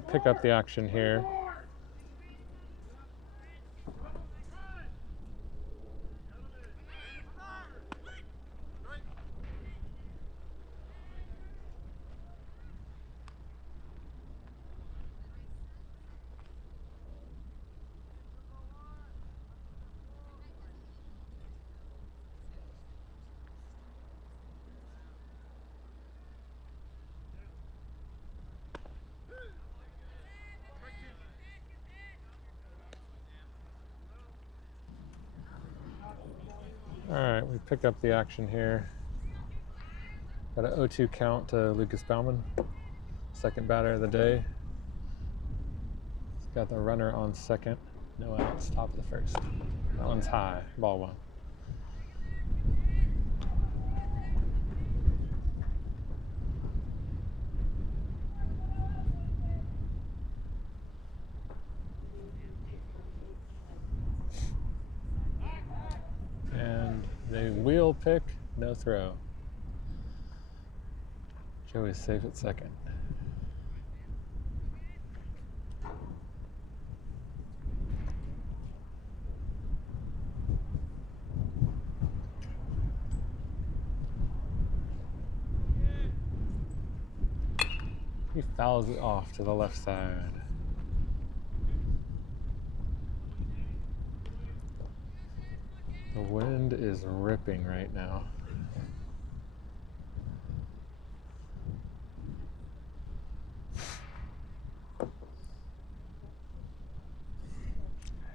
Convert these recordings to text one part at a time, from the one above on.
we pick up the action here. All right, we pick up the action here. Got an 0-2 count to Lucas Baumann, second batter of the day. He's got the runner on second, no outs, top of the first. That one's high, ball one. And they wheel pick, no throw. Joey's safe at second. He fouls it off to the left side. The wind is ripping right now.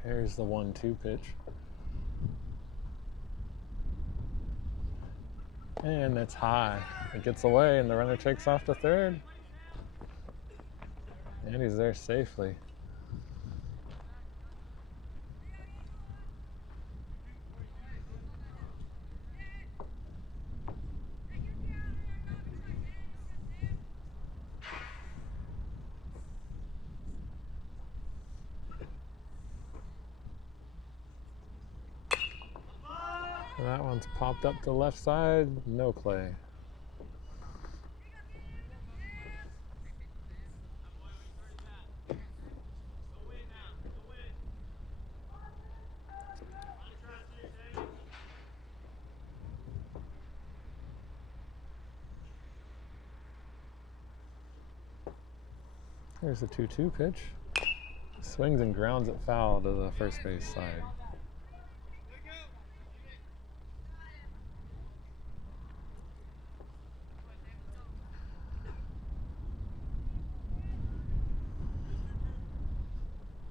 Here's the 1-2 pitch. And it's high. It gets away and the runner takes off to third. And he's there safely. That one's popped up to the left side, no play. Here's the 2-2 pitch. Swings and grounds it foul to the first base side.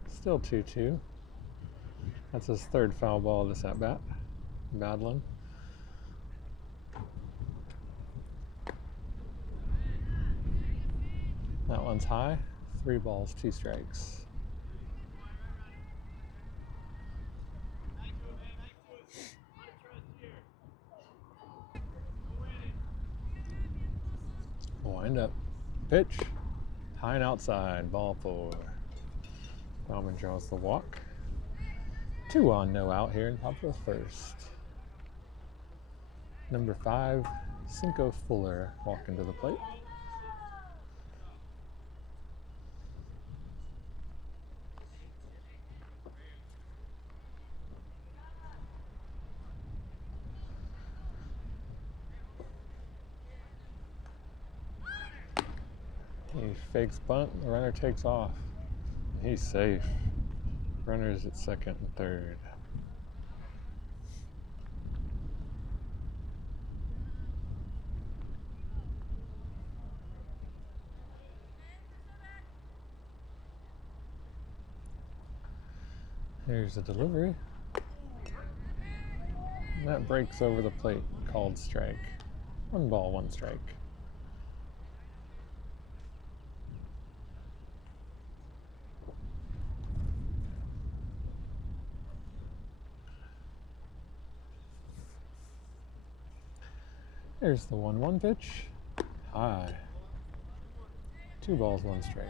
Still 2-2. That's his third foul ball this at bat. Badland. That one's high. 3 balls, 2 strikes. Wind up. Pitch. High and outside. Ball 4. Baumann draws the walk. 2 on, no out here in top of the first. Number 5, Cinco Fuller, walking to the plate. He fakes bunt, the runner takes off. He's safe. Runners at second and third. Here's the delivery. And that breaks over the plate, called strike. 1 ball, 1 strike. Here's the 1-1 pitch. High. 2 balls, 1 strike.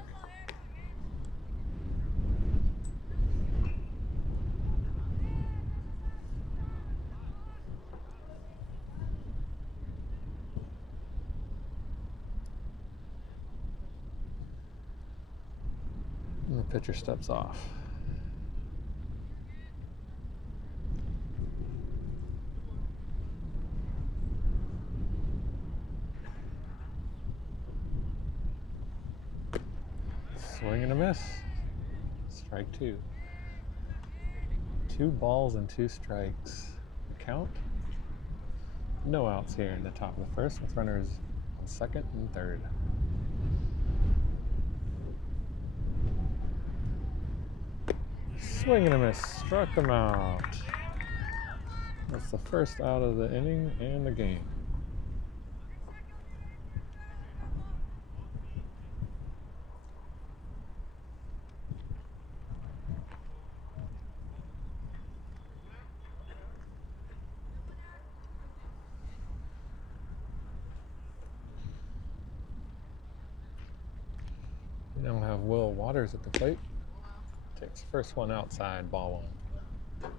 Pitcher steps off. Swing and a miss. Strike two. 2 balls and 2 strikes. The count. No outs here in the top of the first with runners on second and third. Swing and a miss. Struck him out. That's the first out of the inning and the game. We now have Will Waters at the plate. Takes first one outside, ball one.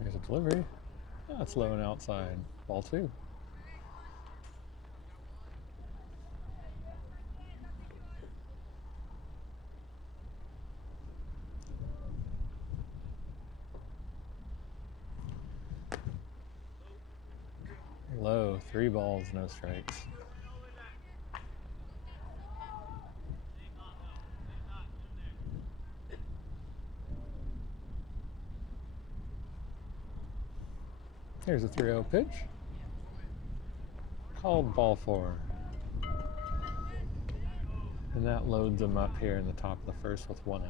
Here's a delivery. That's low and outside, ball two. Low, 3 balls, no strikes. Here's a 3-0 pitch. Called ball 4. And that loads them up here in the top of the first with 1 out.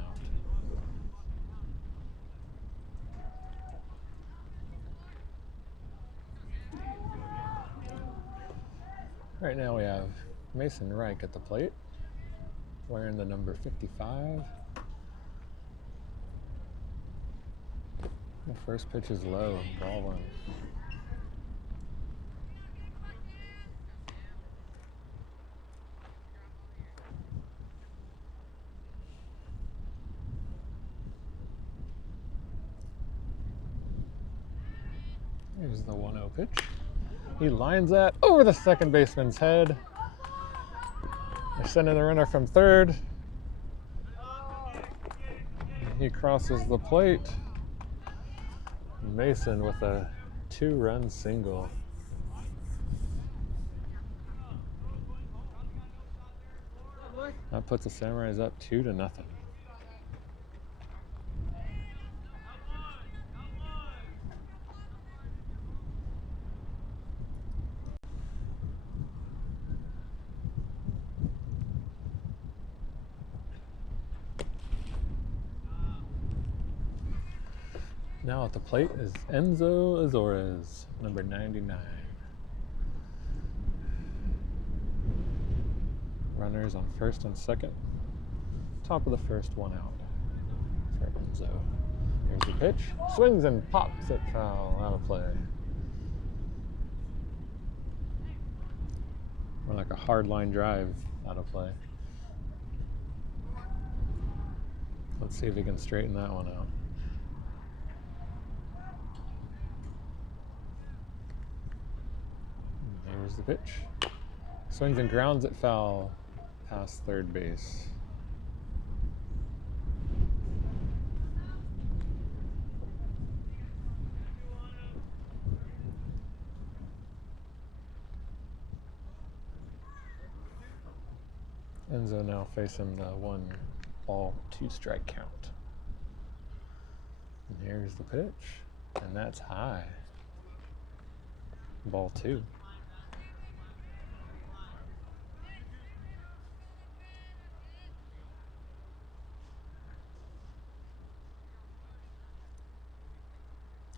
Right now we have Mason Reich at the plate, wearing the number 55. The first pitch is low, ball 1. Here's the 1-0 pitch. He lines that over the second baseman's head. They're sending the runner from third. He crosses the plate. Mason with a 2-run single. That puts the Samurais up 2-0. Now at the plate is Enzo Azores, number 99. Runners on first and second. Top of the first, 1 out for Enzo. Here's the pitch. Swings and pops it foul, out of play. More like a hard line drive, out of play. Let's see if he can straighten that one out. There's the pitch. Swings and grounds it foul past third base. Enzo now facing the 1-ball, 2-strike count. And here's the pitch, and that's high. Ball 2.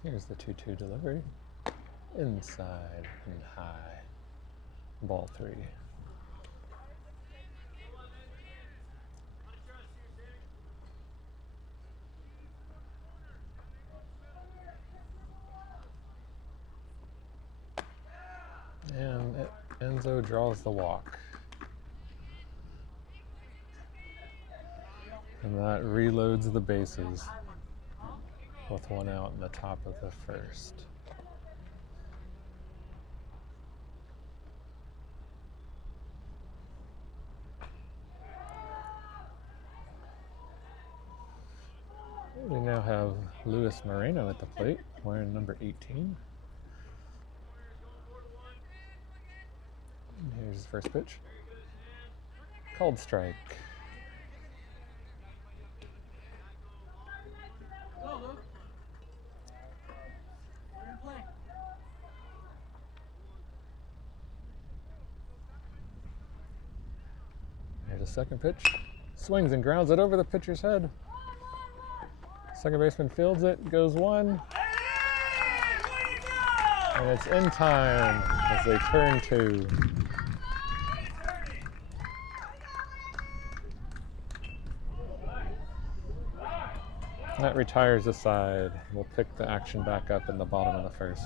Here's the 2-2 delivery. Inside and high. Ball 3. And Enzo draws the walk. And that reloads the bases with 1 out in the top of the first. now have Luis Moreno at the plate, wearing number 18. And here's his first pitch. Called strike. Here's a second pitch. Swings and grounds it over the pitcher's head. Second baseman fields it, goes one. And it's in time as they turn two. That retires the side. We'll pick the action back up in the bottom of the first.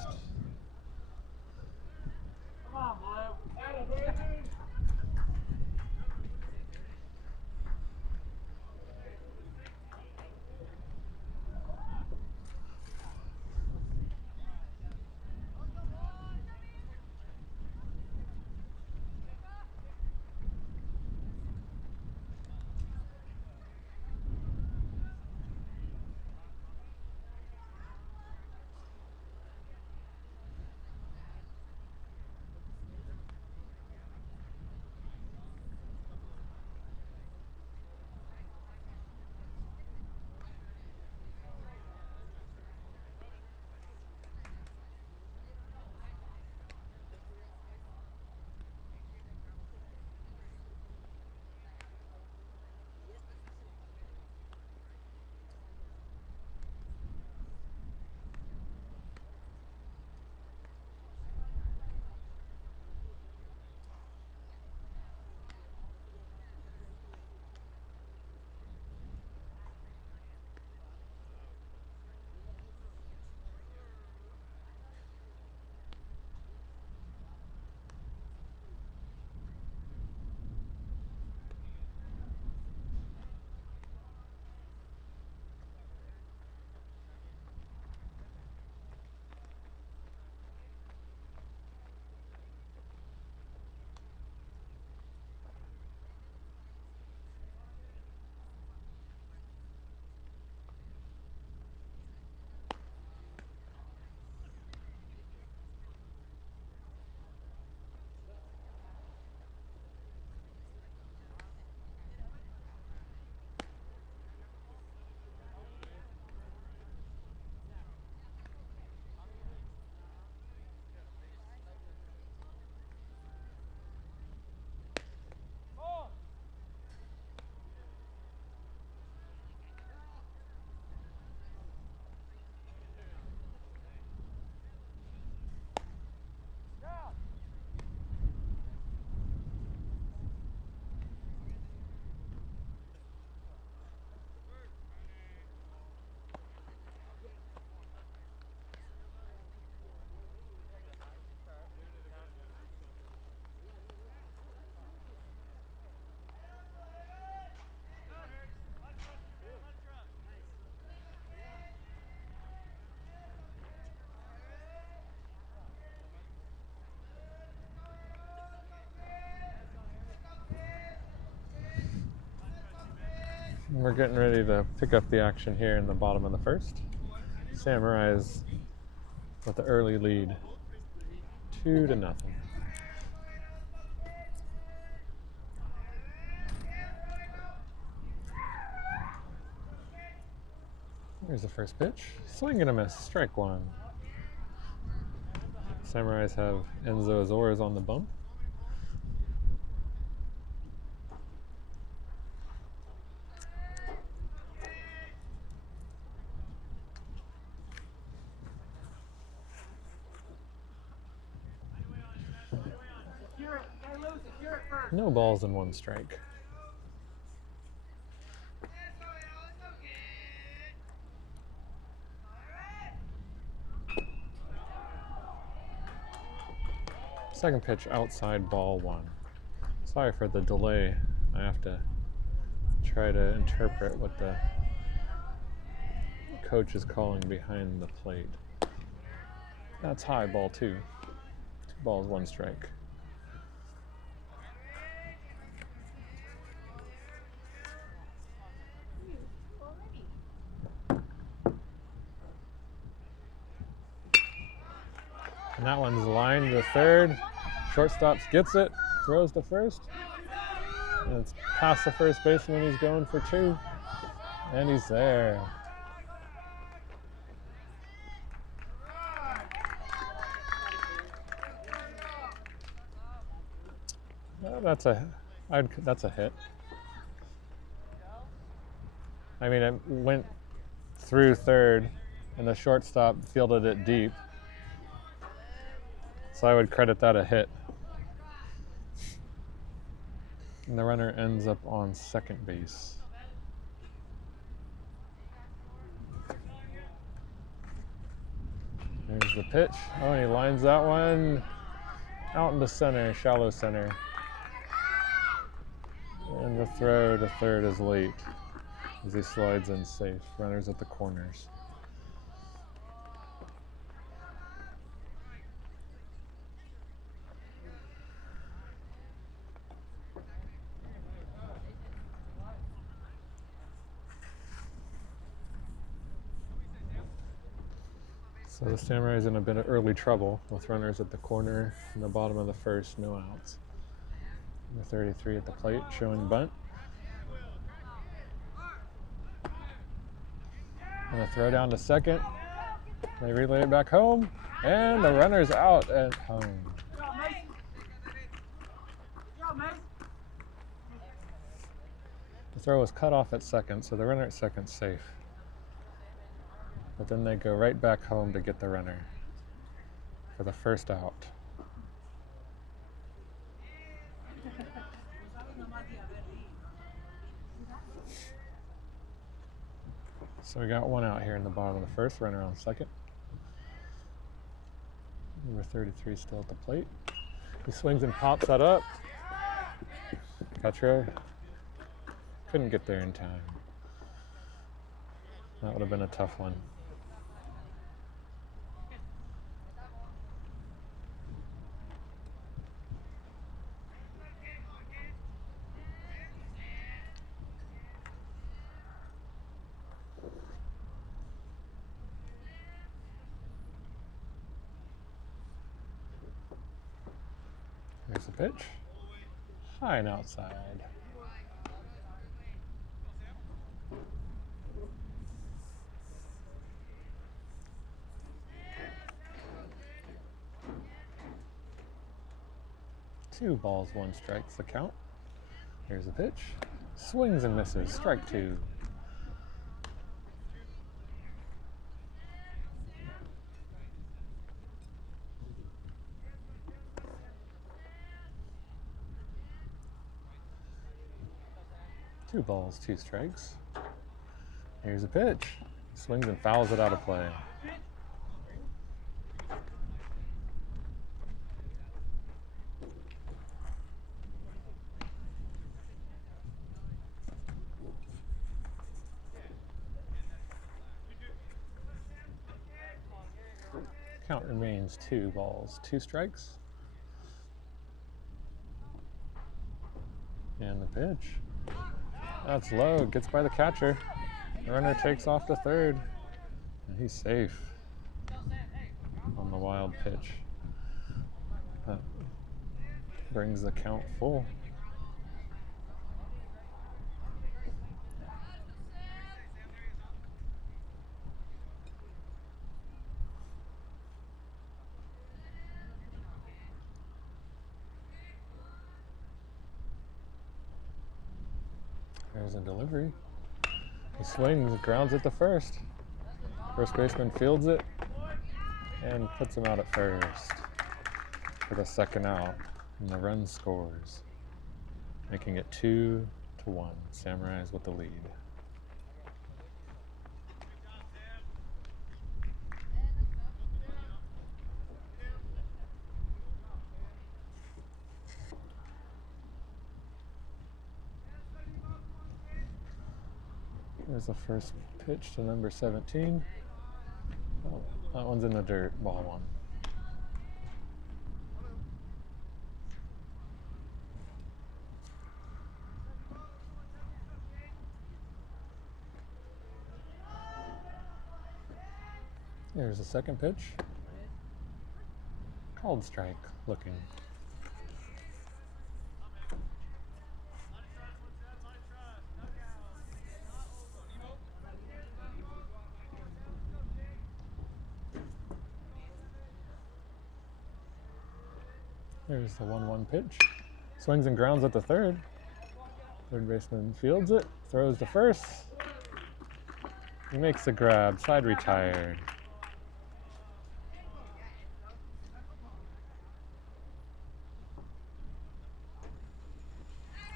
We're getting ready to pick up the action here in the bottom of the first. Samurais with the early lead, 2-0. Here's the first pitch. Swing and a miss, strike one. Samurais have Enzo Azores on the bump. No balls and one strike. Second pitch outside, ball one. Sorry for the delay. I have to try to interpret what the coach is calling behind the plate. That's high, ball two. 2 balls, 1 strike. And that one's lined to third. Shortstop gets it, throws to first. And it's past the first baseman. He's going for 2. And he's there. Well, that's a hit. I mean, it went through third, and the shortstop fielded it deep. So I would credit that a hit. And the runner ends up on second base. There's the pitch. Oh, and he lines that one out into center, shallow center. And the throw to third is late as he slides in safe. Runners at the corners. So the Samurai's in a bit of early trouble with runners at the corner in the bottom of the first, no outs. Number 33 at the plate, showing bunt. And a throw down to second. They relay it back home, and the runner's out at home. The throw was cut off at second, so the runner at second's safe. But then they go right back home to get the runner for the first out. So we got one out here in the bottom of the first, runner on second. Number 33 still at the plate. He swings and pops that up. Catcher couldn't get there in time. That would have been a tough one. There's the pitch. High and outside. Two balls, one strike's the count. Here's the pitch. Swings and misses. Strike 2. Two balls, 2 strikes. Here's a pitch. Swings and fouls it out of play. Count remains 2 balls, 2 strikes. And the pitch. That's low, gets by the catcher. The runner takes off to third, and he's safe on the wild pitch. That brings the count full. There's a delivery. He swings, grounds it to first. First baseman fields it and puts him out at first for the second out. And the run scores, making it 2-1. Samurais with the lead. There's the first pitch to number 17. Oh, that one's in the dirt, ball 1. There's the second pitch. Called strike looking. There's the 1-1 pitch. Swings and grounds at the third. Third baseman fields it, throws to first. He makes the grab, side retired.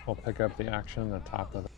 We'll pick up the action at the top of the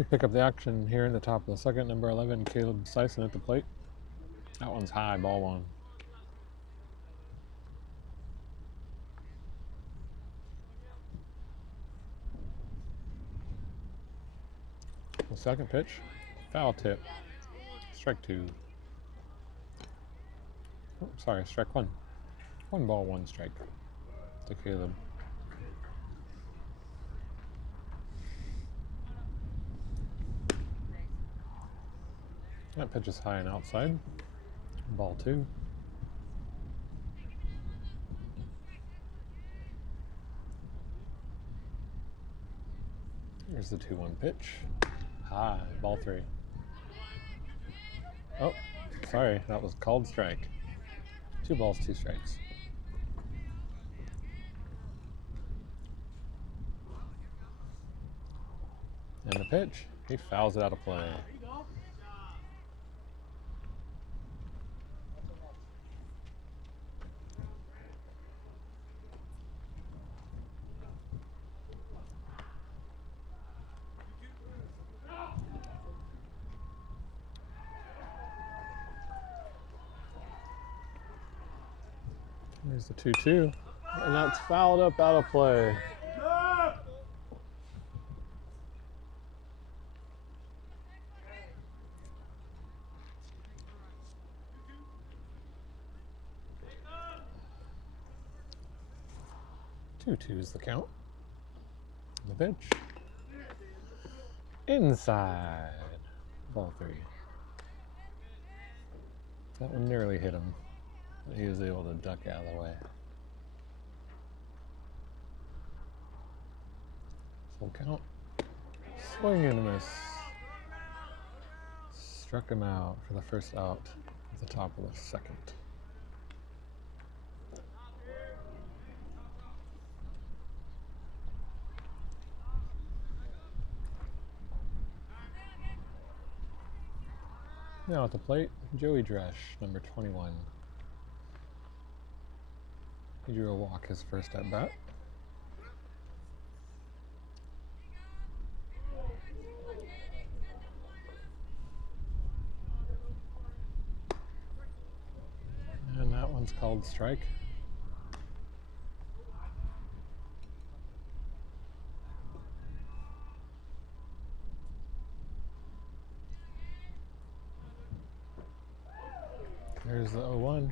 We pick up the action here in the top of the second. Number 11, Caleb Sison at the plate. That one's high, ball one. The second pitch, foul tip. Strike two. Oh, sorry, strike one. 1 ball, 1 strike to Caleb. That pitch is high and outside. Ball 2. Here's the 2-1 pitch. High, ball 3. Oh, sorry, that was called strike. 2 balls, 2 strikes. And the pitch, he fouls it out of play. There's the 2-2, and that's fouled up out of play. Two is the count. The pitch. Inside. Ball 3. That one nearly hit him. He was able to duck out of the way. Full count. Swing and a miss. Struck him out for the first out. the top of the second. Now at the plate, Joey Dresch, number 21. He drew a walk his first at bat. And that one's called strike. There's the 0-1.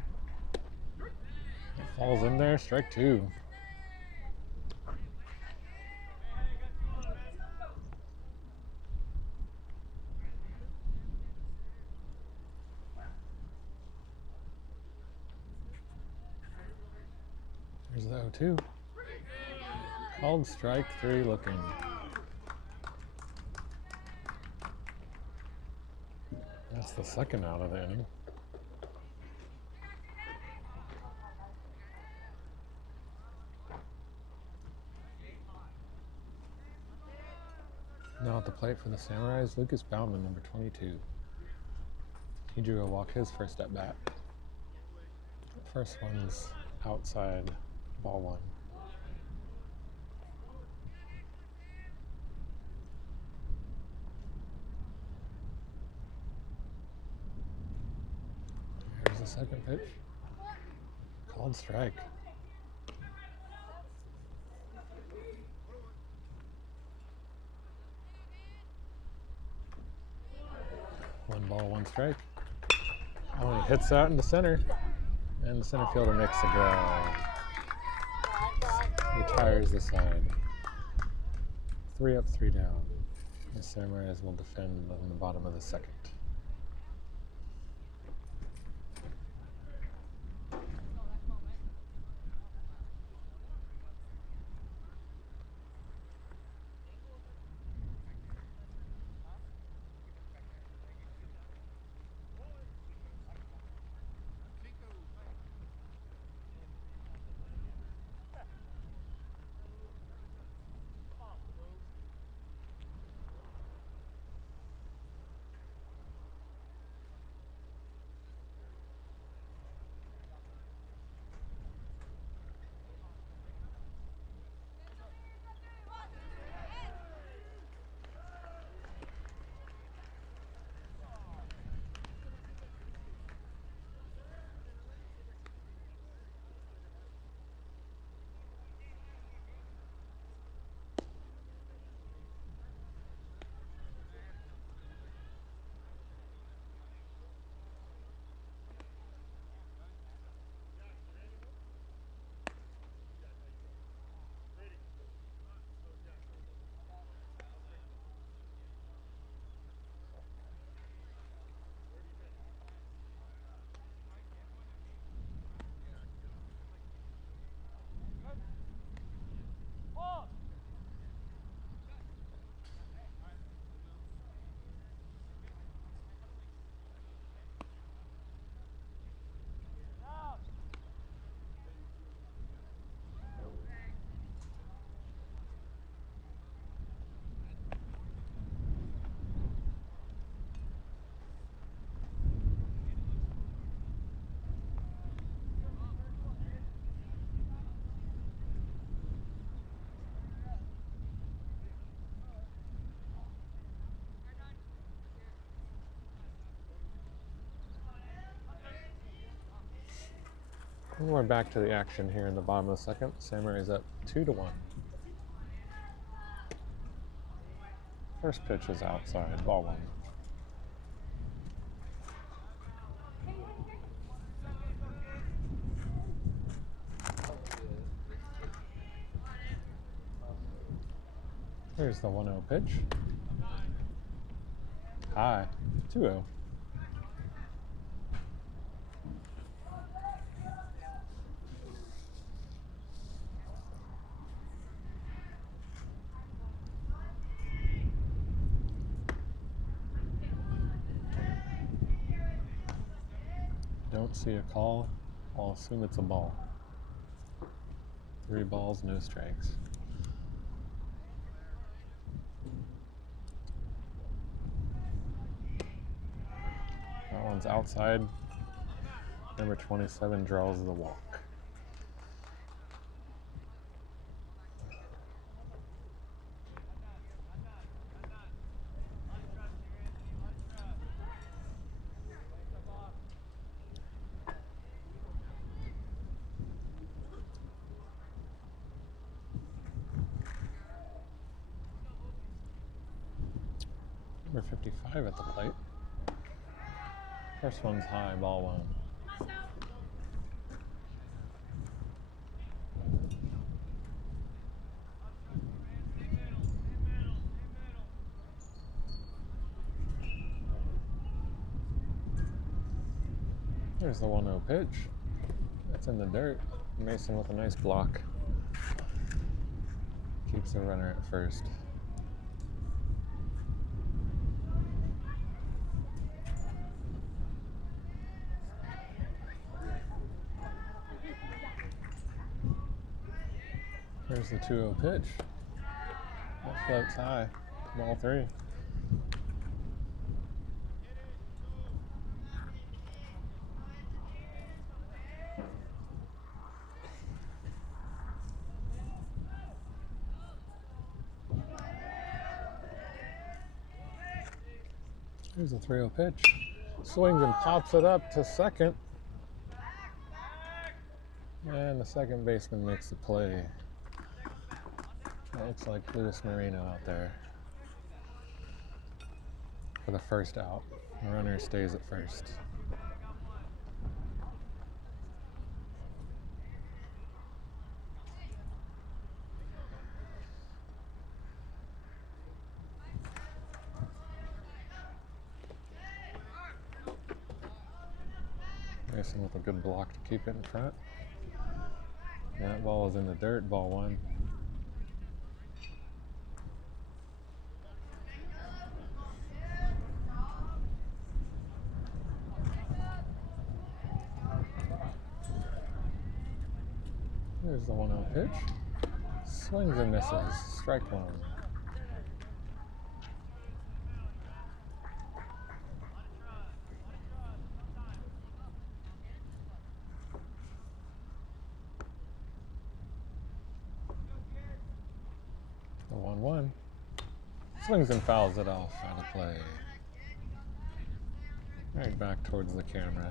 Falls in there, strike two. There's the 0-2. Called strike three looking. That's the second out of the inning. Now at the plate for the Samurais, Lucas Baumann, number 22. He drew a walk his first at bat. First one's outside, ball one. Here's the second pitch. Called strike. One ball, one strike. Oh, he hits out into center. And the center fielder makes the grab. Retires the side. 3 up, 3 down. The Samurais will defend on the bottom of the second. And we're back to the action here in the bottom of the second. Samurais up 2-1. First pitch is outside, ball one. Here's the 1-0 pitch. High, 2-0. don't see a call, I'll assume it's a ball. 3 balls, no strikes. That one's outside. Number 27 draws the walk. Number 55 at the plate. First one's high, ball 1. There's the 1-0 pitch. That's in the dirt. Mason with a nice block. Keeps the runner at first. Here's the 2-0 pitch. That floats high. Ball 3. Here's a 3-0 pitch. Swings and pops it up to second. And the second baseman makes the play. It looks like Luis Moreno out there for the first out. The runner stays at first. Mason with a good block to keep it in front. And that ball is in the dirt, ball 1. Here's the 1-0 pitch. Swings and misses. Strike 1. The 1-1. Swings and fouls it off out of play. Right back towards the camera.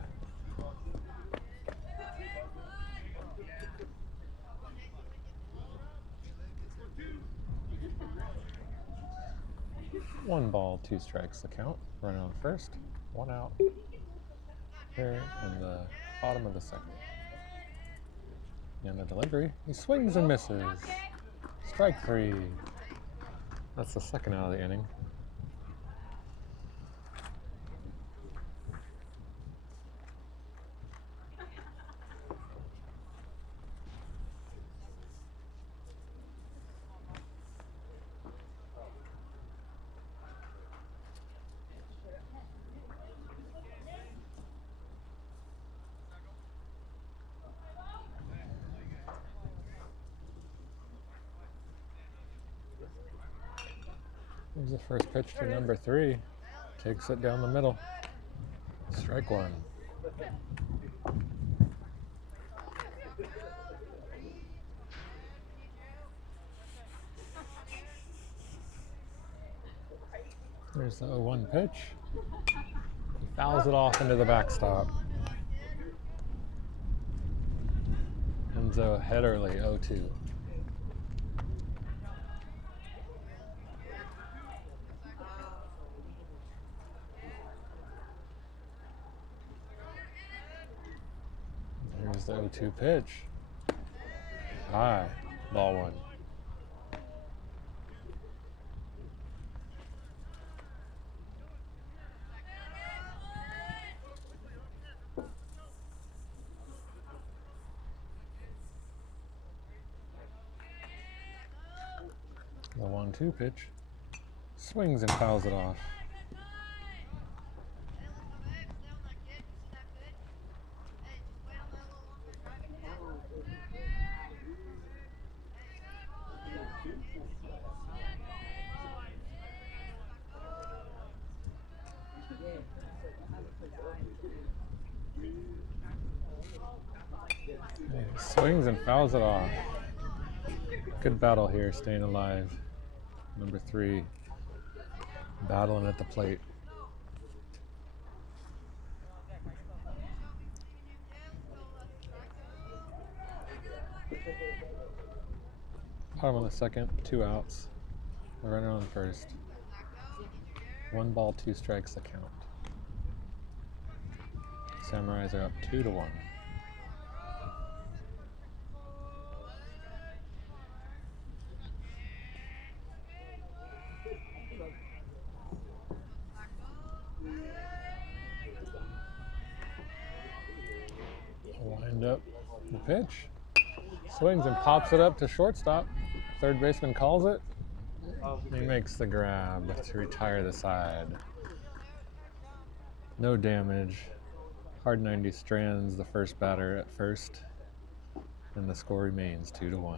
One ball, 2 strikes the count. Runner on first, 1 out. Here in the bottom of the second. And the delivery, he swings and misses. Strike 3. That's the second out of the inning. Here's the first pitch to number 3. Takes it down the middle. Strike 1. There's the 0-1 pitch. He fouls it off into the backstop. Enzo ahead early, 0-2. Here's the 0-2 pitch. High, ball 1. The 1-2 pitch. Swings and fouls it off. Swings and fouls it off. Good battle here, staying alive. Number 3, battling at the plate. Bottom of the second, 2 outs. A runner on first. 1 ball, 2 strikes the count. Samurais are up 2-1. Wind up the pitch. Swings and pops it up to shortstop. Third baseman calls it. He makes the grab to retire the side. No damage. Hard 90 strands the first batter at first. And the score remains 2-1.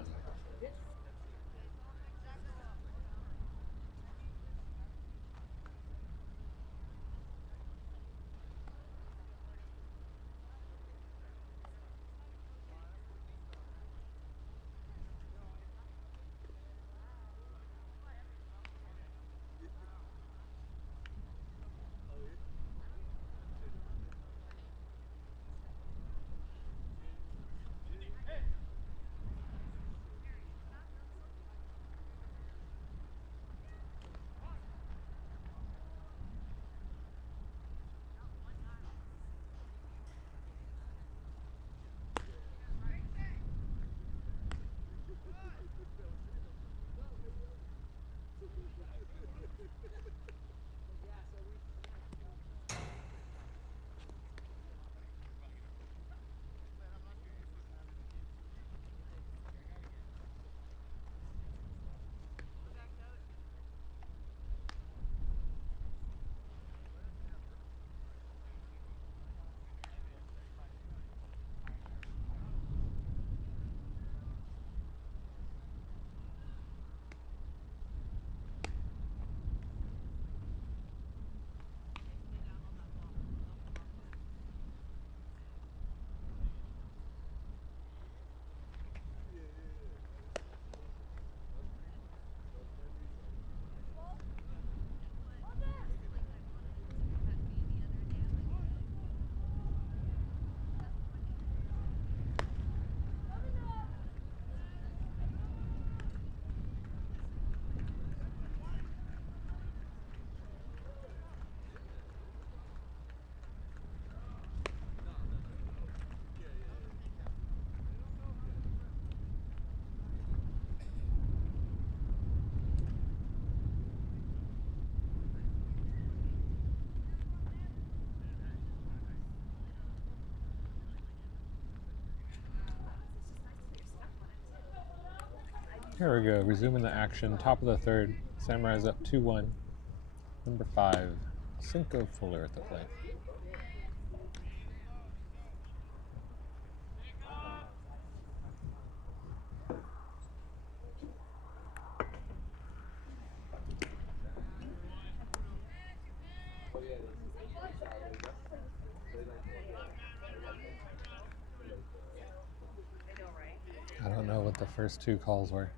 Here we go, resuming the action. Top of the third. Samurais up 2-1. Number 5, Cinco Fuller at the plate. I don't know what the first 2 calls were.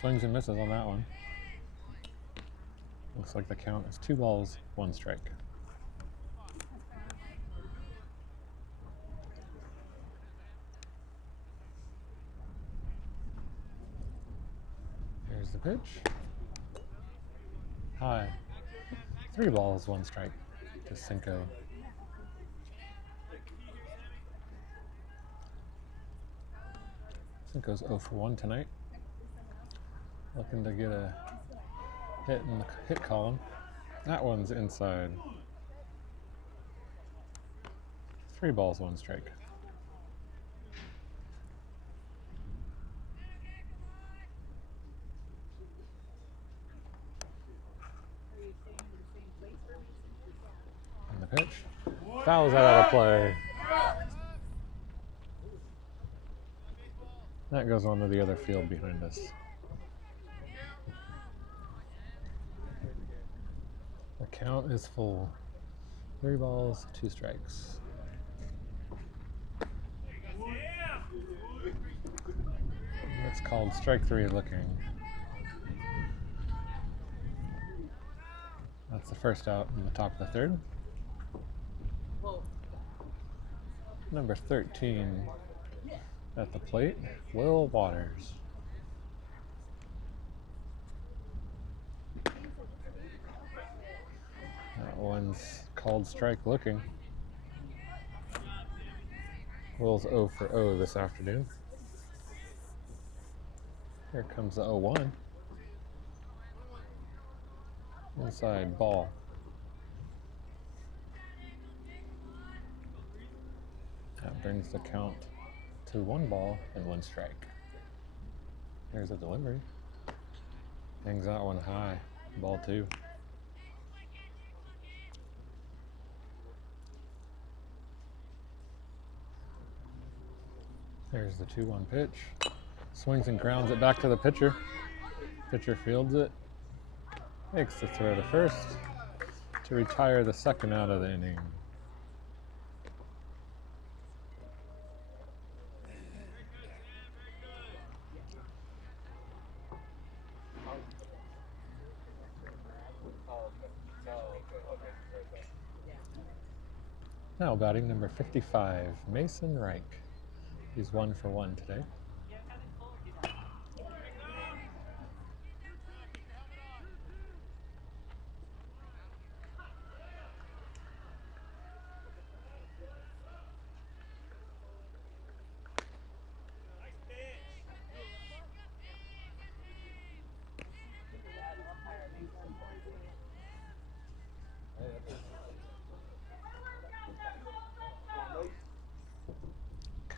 Swings and misses on that one. Looks like the count is 2 balls, 1 strike. Here's the pitch. High. 3 balls, 1 strike to Cinco. Cinco's 0 for 1 tonight. Looking to get a hit in the hit column. That one's inside. 3 balls, 1 strike. And the pitch. Fouls out of play. That goes on to the other field behind us. The count is full. 3 balls, 2 strikes. It's called strike three looking. That's the first out in the top of the third. Number 13 at the plate, Will Waters. That one's called strike looking. Will's 0 for 0 this afternoon. Here comes the 0-1. Inside ball. That brings the count to 1 ball and 1 strike. Here's a delivery. Hangs that one high. Ball 2. There's the 2-1 pitch. Swings and grounds it back to the pitcher. Pitcher fields it. Makes the throw to first to retire the second out of the inning. Now batting number 55, Mason Reich. He's 1 for 1 today.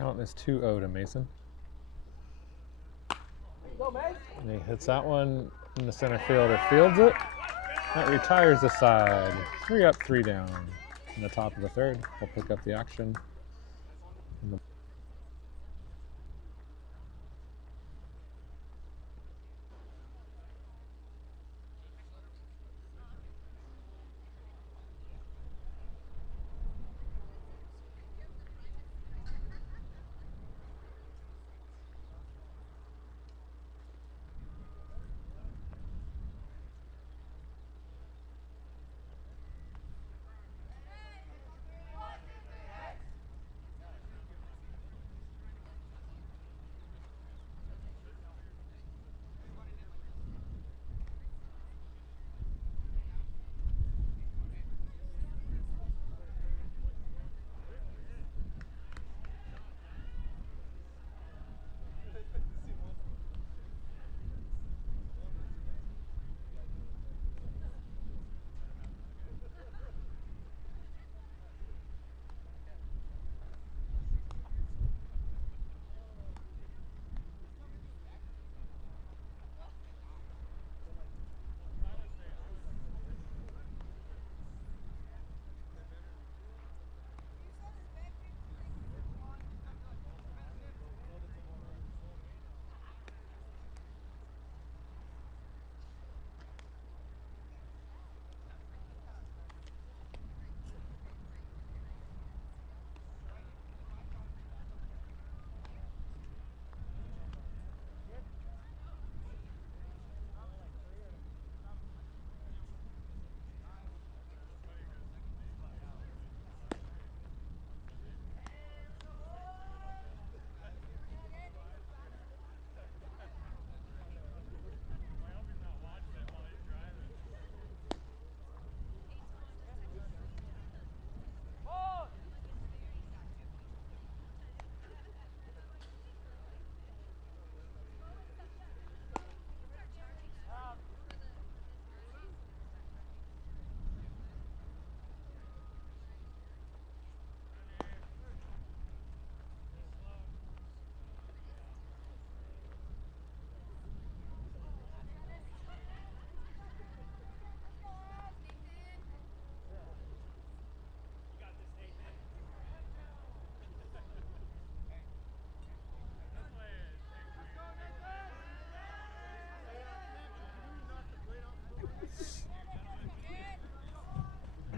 Count is 2-0 to Mason. And he hits that one in the center fielder, fields it. That retires the side. 3 up, 3 down. In the top of the third, we'll pick up the action.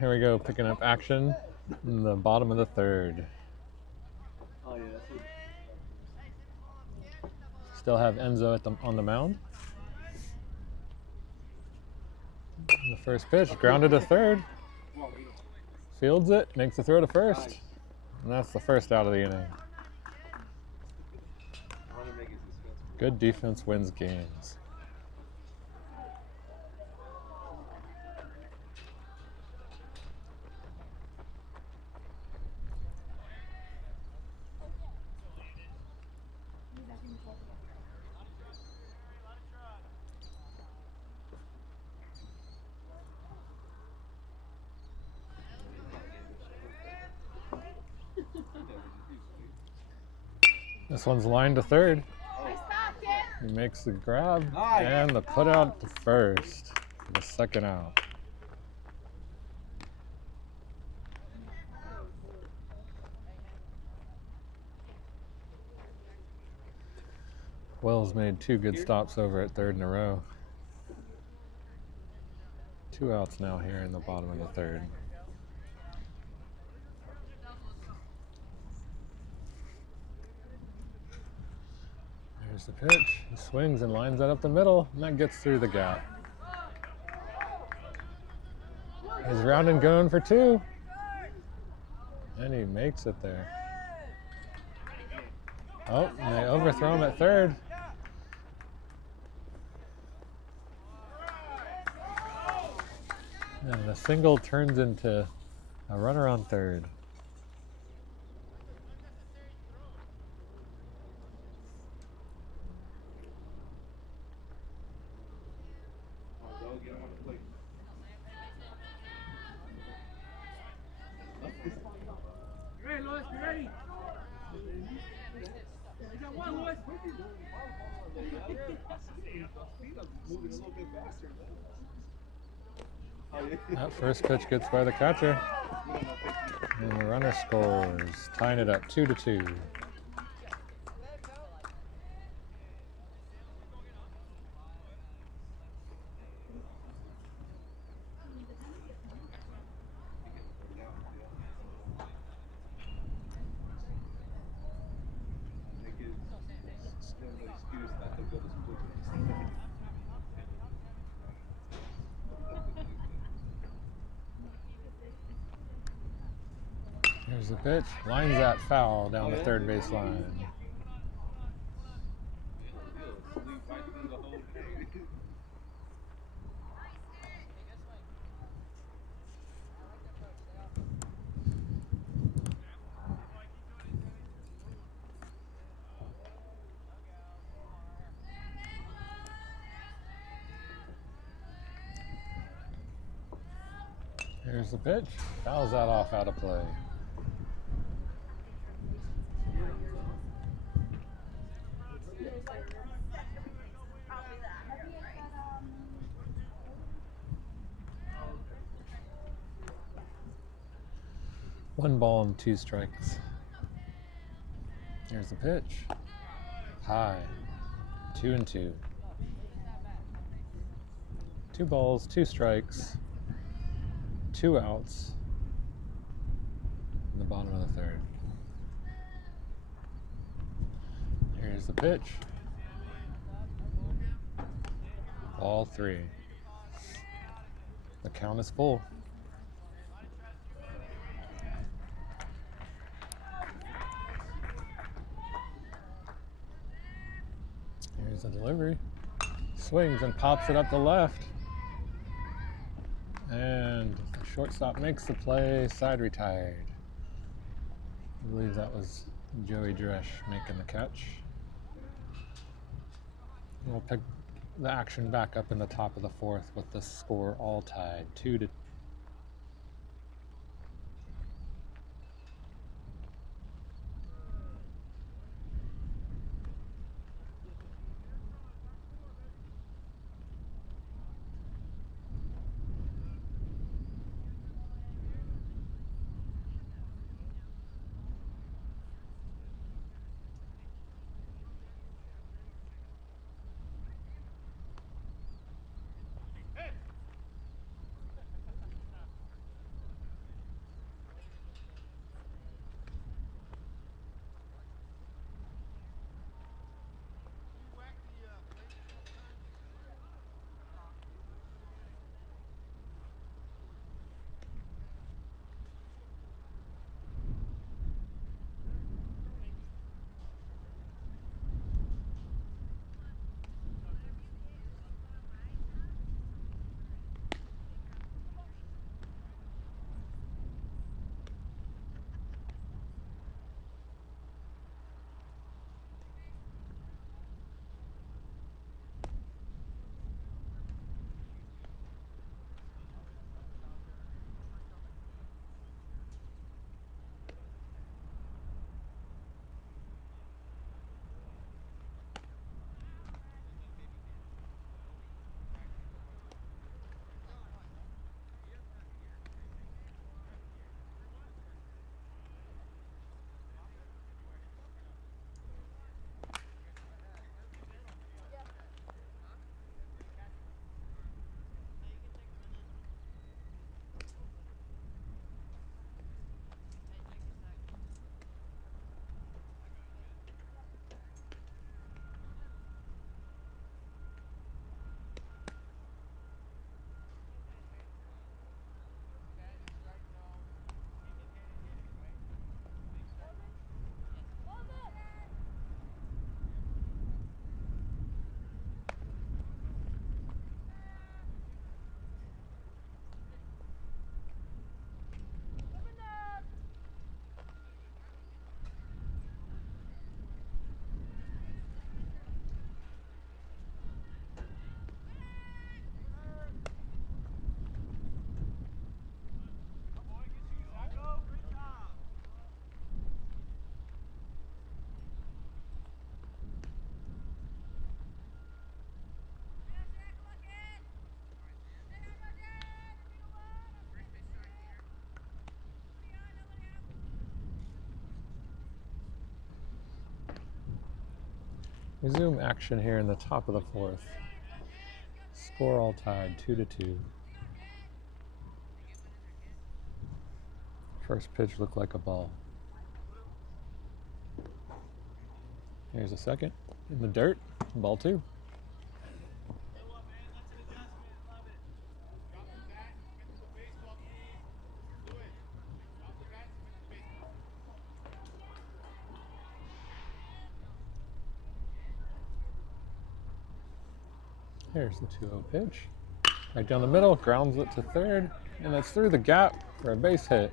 Here we go, picking up action in the bottom of the third. Still have Enzo at on the mound. The first pitch, grounded to third. Fields it, makes the throw to first. And that's the first out of the inning. Good defense wins games. This one's lined to third. He makes the grab and the put out to first for the second out. Wells made 2 good stops over at third in a row. 2 outs now here in the bottom of the third. There's the pitch. He swings and lines that up the middle, and that gets through the gap. He's rounding going for 2. And he makes it there. Oh, and they overthrow him at third. And the single turns into a runner on third. That first pitch gets by the catcher. And the runner scores, tying it up 2-2. Here's the pitch. Lines that foul down the third base line. Here's the pitch. Fouls that off out of play. One ball and 2 strikes. Here's the pitch. High. 2-2. 2 balls, 2 strikes, 2 outs in the bottom of the third. Here's the pitch. Ball 3. The count is full. Here's the delivery. Swings and pops it up the left. And the shortstop makes the play, side retired. I believe that was Joey Dresch making the catch. We'll pick the action back up in the top of the 4th with the score all tied, 2-2. Resume action here in the top of the fourth. Score all tied, 2-2. First pitch looked like a ball. Here's a second in the dirt, ball 2. Here's the 2-0 pitch. Right down the middle, grounds it to third, and it's through the gap for a base hit.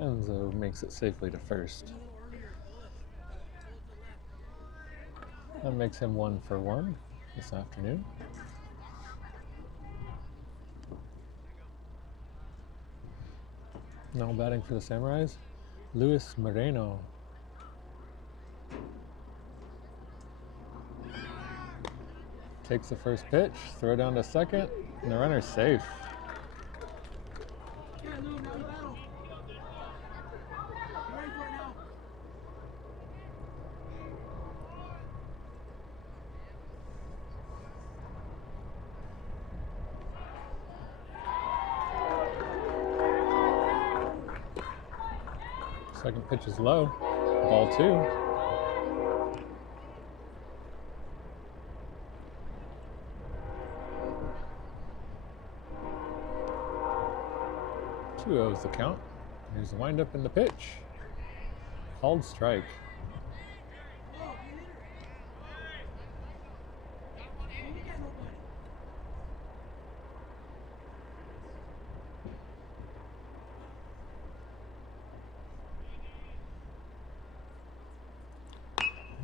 Enzo makes it safely to first. That makes him 1 for 1 this afternoon. Now batting for the Samurais, Luis Moreno. Takes the first pitch, throw down to second, and the runner's safe. Second pitch is low, ball 2. Two O's the count. Here's the windup in the pitch. Called strike.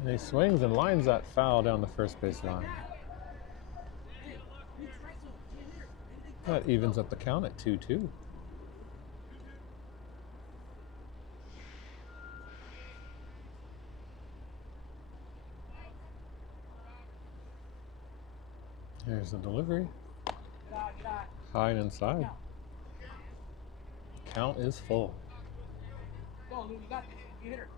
And he swings and lines that foul down the first base line. That evens up the count at 2-2. Here's the delivery. High and inside. Count is full. Go, Lou, you got this. You hit her.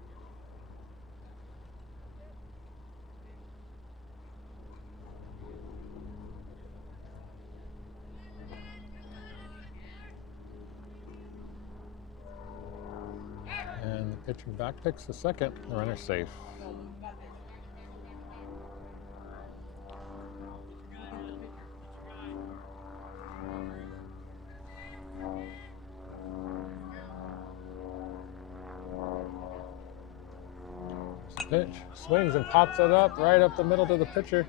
And the pitcher back picks the second. The runner's safe. Go, Lou, you got this. Pitch, swings and pops it up right up the middle to the pitcher.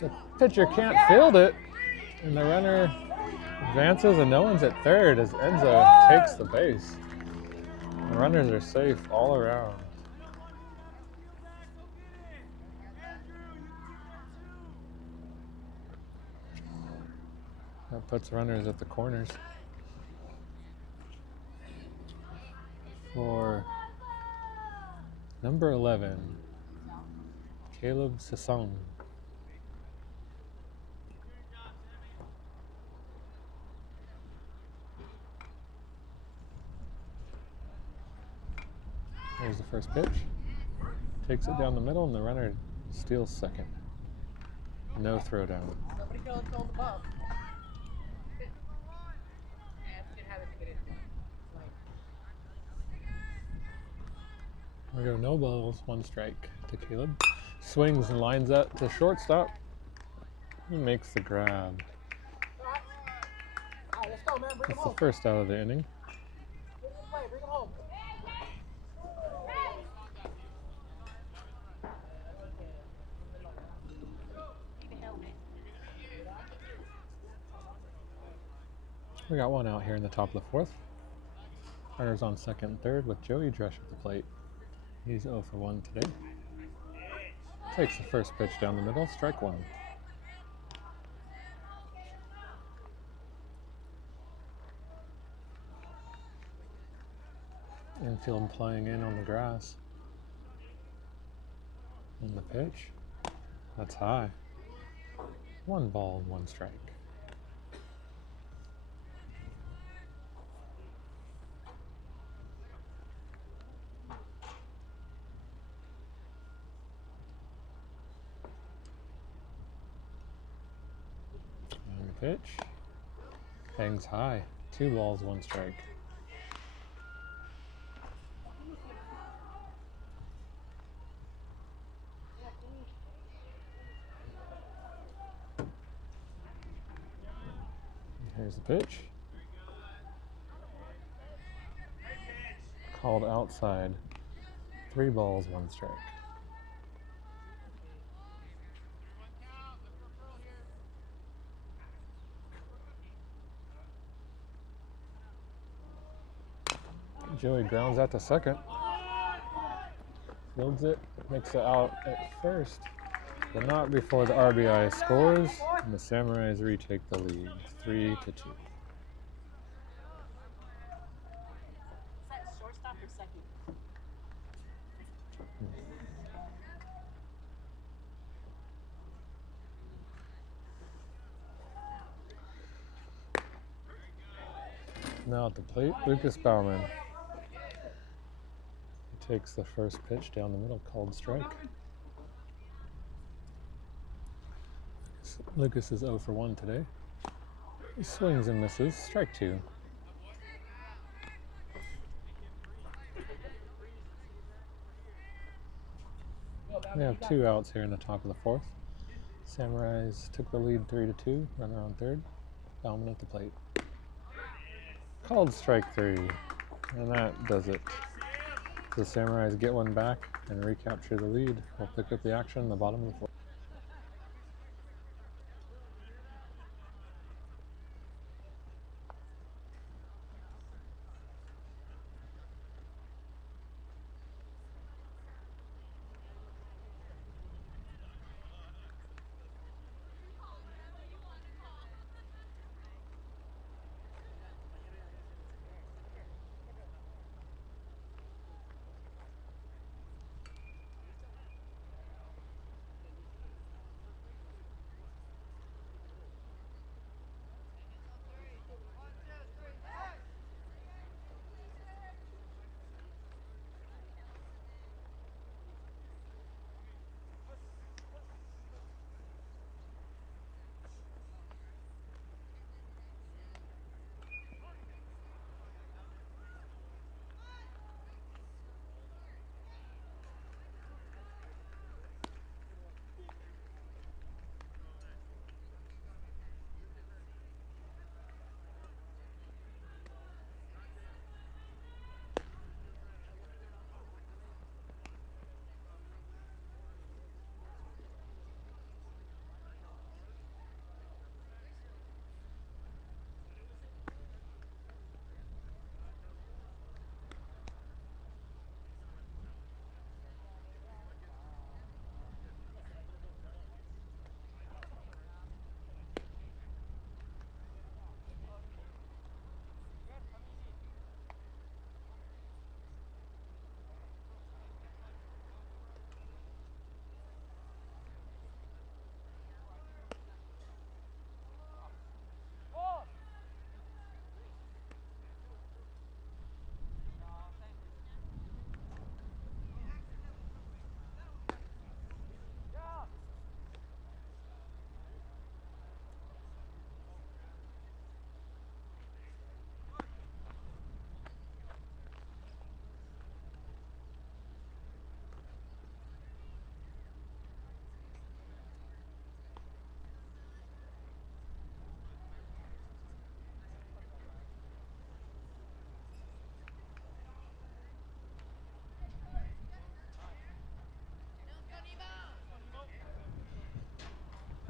The pitcher can't field it, and the runner advances, and no one's at third as Enzo takes the base. The runners are safe all around. That puts runners at the corners for number 11, Caleb Sasson. Here's the first pitch. Takes it down the middle, and the runner steals second. No throw down. Somebody go and throw the ball. We go no balls, 1 strike to Caleb. Swings and lines up to shortstop. He makes the grab. All right, let's go, man. Bring him That's the home. first out of the inning. Bring him play. Bring him home. We got 1 out here in the top of the fourth. Runners on second and third with Joey Dresch at the plate. He's 0 for 1 today. Takes the first pitch down the middle, strike 1. Infield playing in on the grass. And the pitch, that's high. 1 ball, 1 strike. pitch. Hangs high. 2 balls, 1 strike. Here's the pitch. Called outside. 3 balls, 1 strike. Joey grounds out to second. Fields it, makes it out at first, but not before the RBI scores, and the Samurais retake the lead, 3-2. Is that shortstop or second? Now at the plate, Lucas Baumann. He takes the first pitch down the middle, called strike. Lucas is 0 for 1 today. He swings and misses, strike 2. We have 2 outs here in the top of the 4th. Samurais took the lead 3-2, runner on third. Baumann at the plate. Called strike 3, and that does it. The Samurais get one back and recapture the lead. We'll pick up the action in the bottom of the 4th.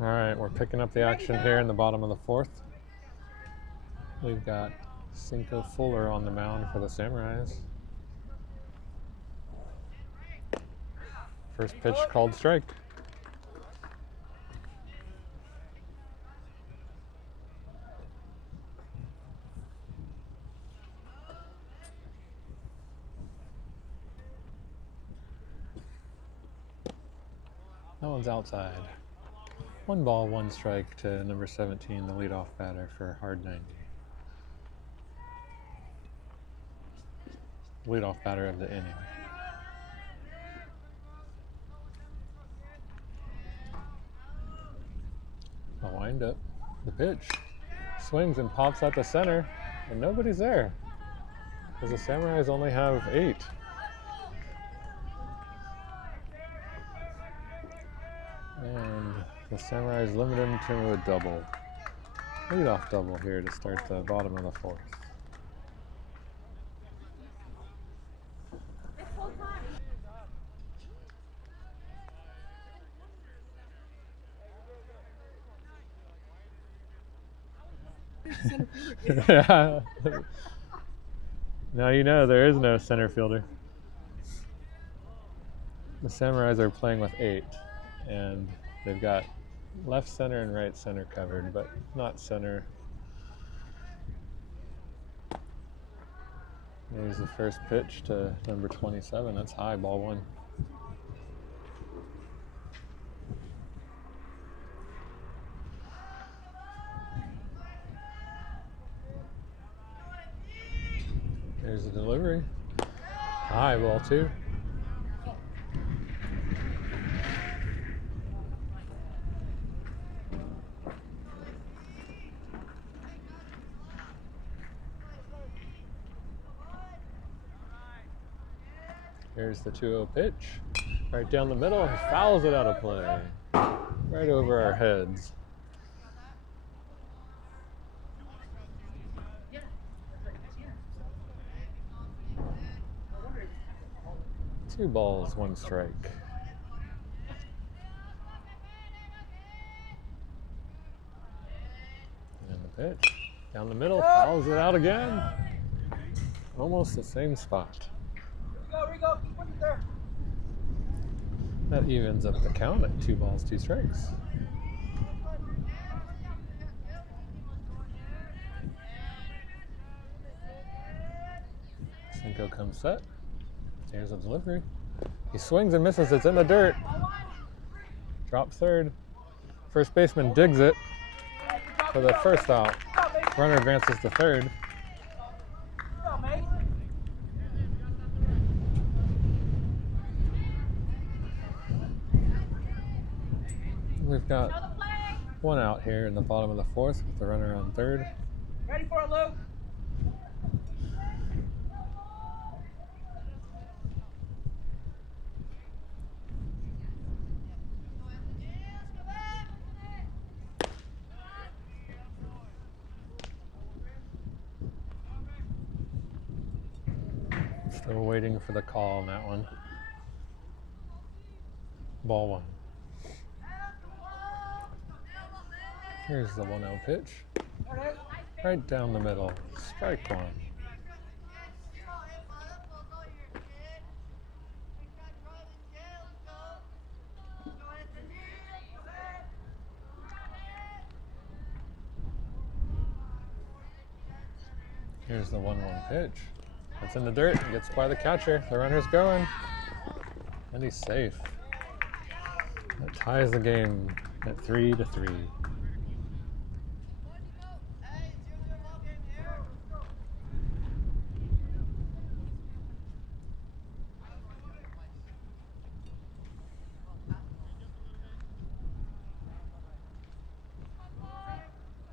All right, we're picking up the action here in the bottom of the 4th. We've got Cinco Fuller on the mound for the Samurais. First pitch called strike. That one's outside. 1 ball, 1 strike to number 17, the leadoff batter for hard 90. Leadoff batter of the inning. A wind up. The pitch. Swings and pops at the center, and nobody's there. Because the Samurais only have 8. And the Samurais limit him to a double. Leadoff double here to start the bottom of the 4th. Yeah. Now you know there is no center fielder. The Samurais are playing with 8, and they've got left center and right center covered, but not center. There's the first pitch to number 27. That's high, ball 1. There's the delivery. High, ball 2. Here's the 2-0 pitch. Right down the middle, he fouls it out of play. Right over our heads. 2 balls, 1 strike. And the pitch. Down the middle, fouls it out again. Almost the same spot. Rigo, keep putting it there. That evens up the count at 2 balls, 2 strikes. Cinco comes set. Here's a delivery. He swings and misses. It's in the dirt. Drop third. First baseman digs it for the first out. Runner advances to third. We've got 1 out here in the bottom of the 4th with the runner on third. Ready for it, Luke? Still waiting for the call on that one. Ball 1. Here's the 1-0 pitch. Right down the middle. Strike 1. Here's the 1-1 pitch. It's in the dirt. It gets by the catcher. The runner's going. And he's safe. That ties the game at 3-3.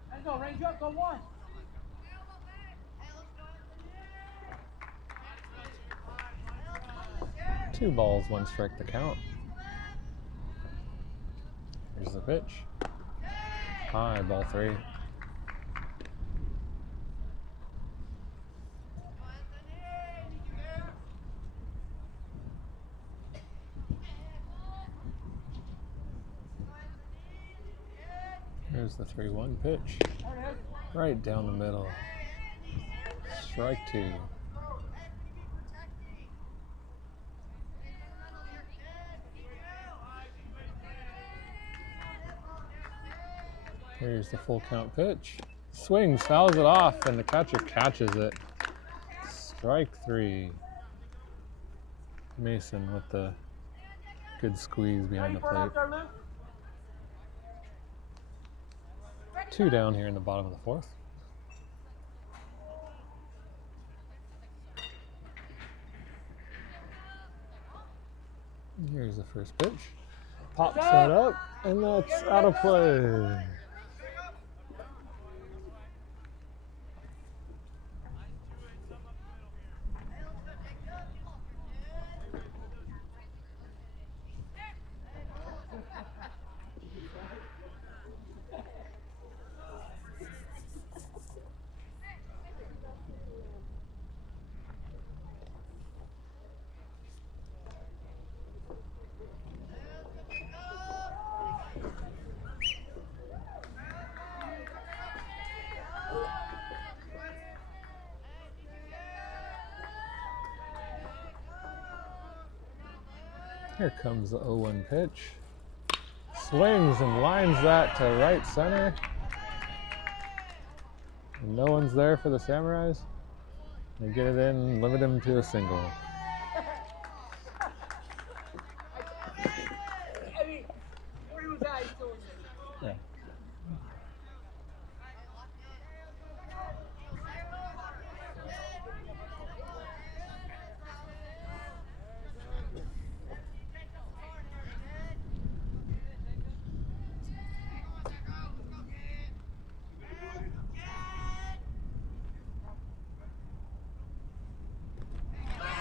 Let's go, range up, go 1. 2 balls, 1 strike to count. Here's the pitch. High, ball 3. Here's the 3-1 pitch. Right down the middle. Strike 2. Here's the full count pitch. Swings, fouls it off, and the catcher catches it. Strike 3. Mason with the good squeeze behind the plate. 2 down here in the bottom of the 4th. Here's the first pitch. Pops that up, and that's out of play. Here comes the 0-1 pitch. Swings and lines that to right center. And no one's there for the Samurais. They get it in, limit him to a single. I mean, where he was at, he told me. Yeah.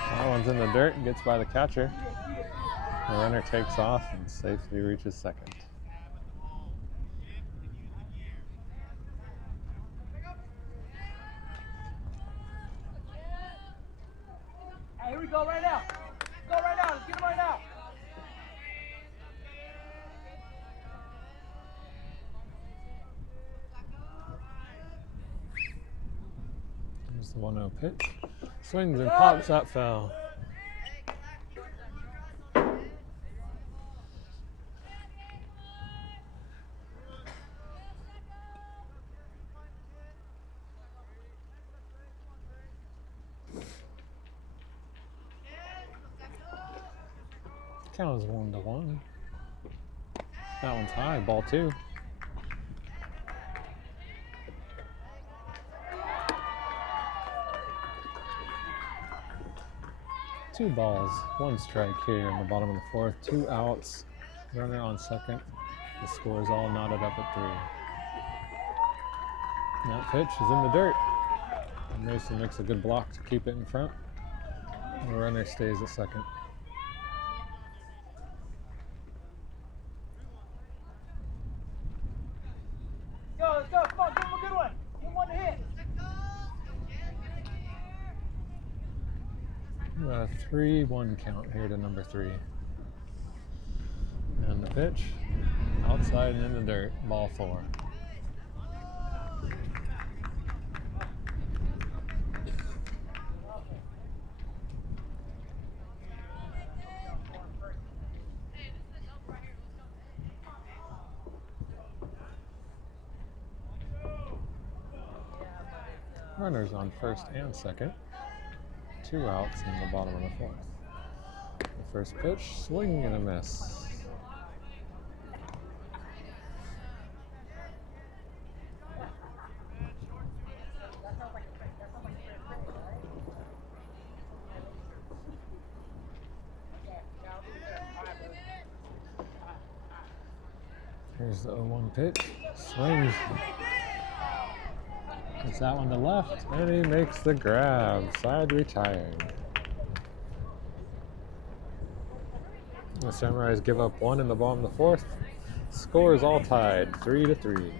That one's in the dirt and gets by the catcher. The runner takes off and safely reaches second. Hey, here we go right now. Go right now. Let's get him right now. There's the 1-0 pitch. Swings and pops that foul. Count is 1-1. That one's high, ball 2. Two balls, 1 strike here in the bottom of the 4th. 2 outs, runner on second. The score is all knotted up at 3. And that pitch is in the dirt. And Mason makes a good block to keep it in front. And the runner stays at second. Go, let's go. Come on, give him a good one. Give him one to hit. 3-1 count here to number 3. And the pitch, outside and in the dirt, ball 4. Runners on first and second. 2 outs in the bottom of the 4th. The first pitch, swing and a miss. Here's the 0-1 pitch, swings. Gets that one to left, and he makes the grab. Side retired. The Samurais give up 1 in the bottom of the 4th. Score is all tied, 3-3.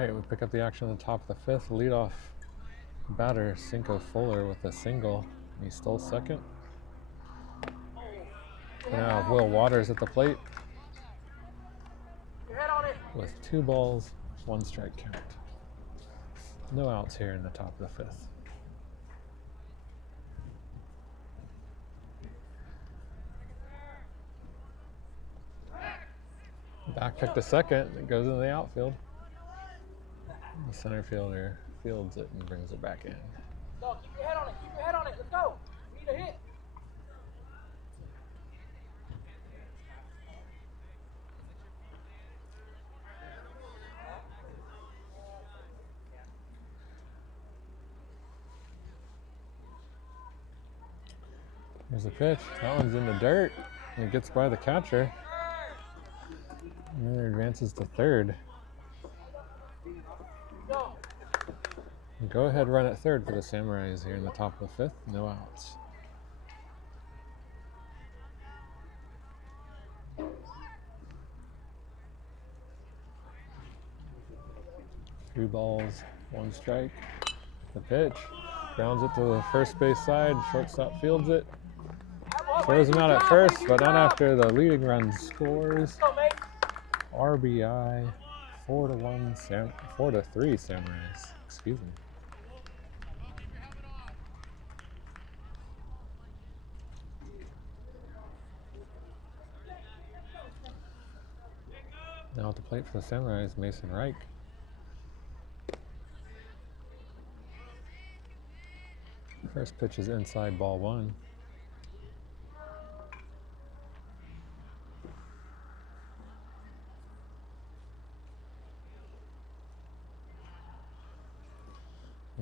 right, we pick up the action on the top of the fifth. Leadoff batter, Cinco Fuller with a single. He stole second. Now Will Waters at the plate with 2 balls, 1 strike count. No outs here in the top of the fifth. Back pick to second. It goes into the outfield. The center fielder fields it and brings it back in. Go, keep your head on it. Keep your head on it. Let's go. We need a hit. There's a pitch. That one's in the dirt. And it gets by the catcher. And then it advances to third. Go. Go ahead run at third for the Samurais here in the top of the fifth. No outs. Three balls, 1 strike. The pitch. Grounds it to the first base side. Shortstop fields it. Throws him out at first, but not after the leading run scores. RBI, 4-1, 4-3 Samurais. Excuse me. Now at the plate for the Samurais, Mason Reich. First pitch is inside, ball 1.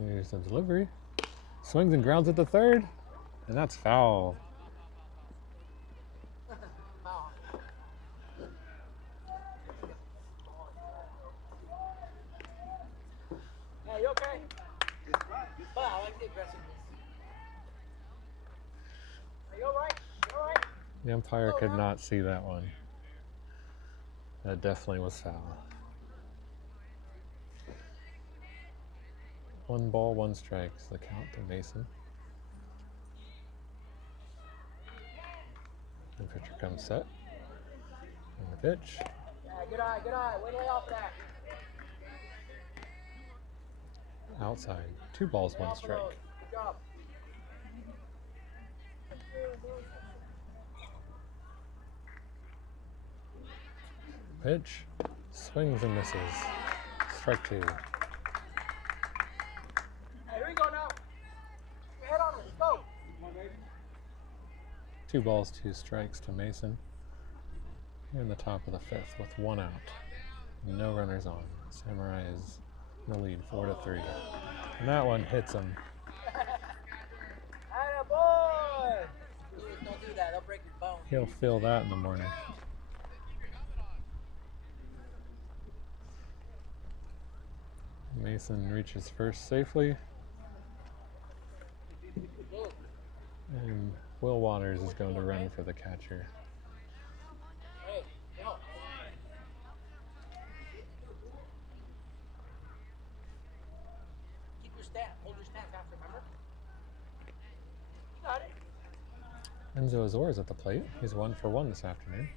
Here's the delivery. Swings and grounds at the third, and that's foul. Hey, you okay? Wow, I like the aggressiveness. Are you alright? You alright? The umpire could not see that one. That definitely was foul. 1 ball, 1 strike is the count to Mason. The pitcher comes set. And the pitch. Yeah, good eye, good eye. Way to lay off that. Outside. 2 balls, 1 strike. Good job. Pitch. Swings and misses. Strike 2. Hey, here we go now. Keep your head on it. Let's go. 2 balls, 2 strikes to Mason. Here in the top of the fifth with 1 out. No runners on. Samurai is in the lead, 4-3. And that one hits him. Atta boy! Don't do that. They'll break your bone. He'll feel that in the morning. Mason reaches first safely. And Will Waters is going to run for the catcher. Hey, go. Keep your stance. Hold your stance after, remember? You got it. Enzo Azores at the plate. He's 1 for 1 this afternoon.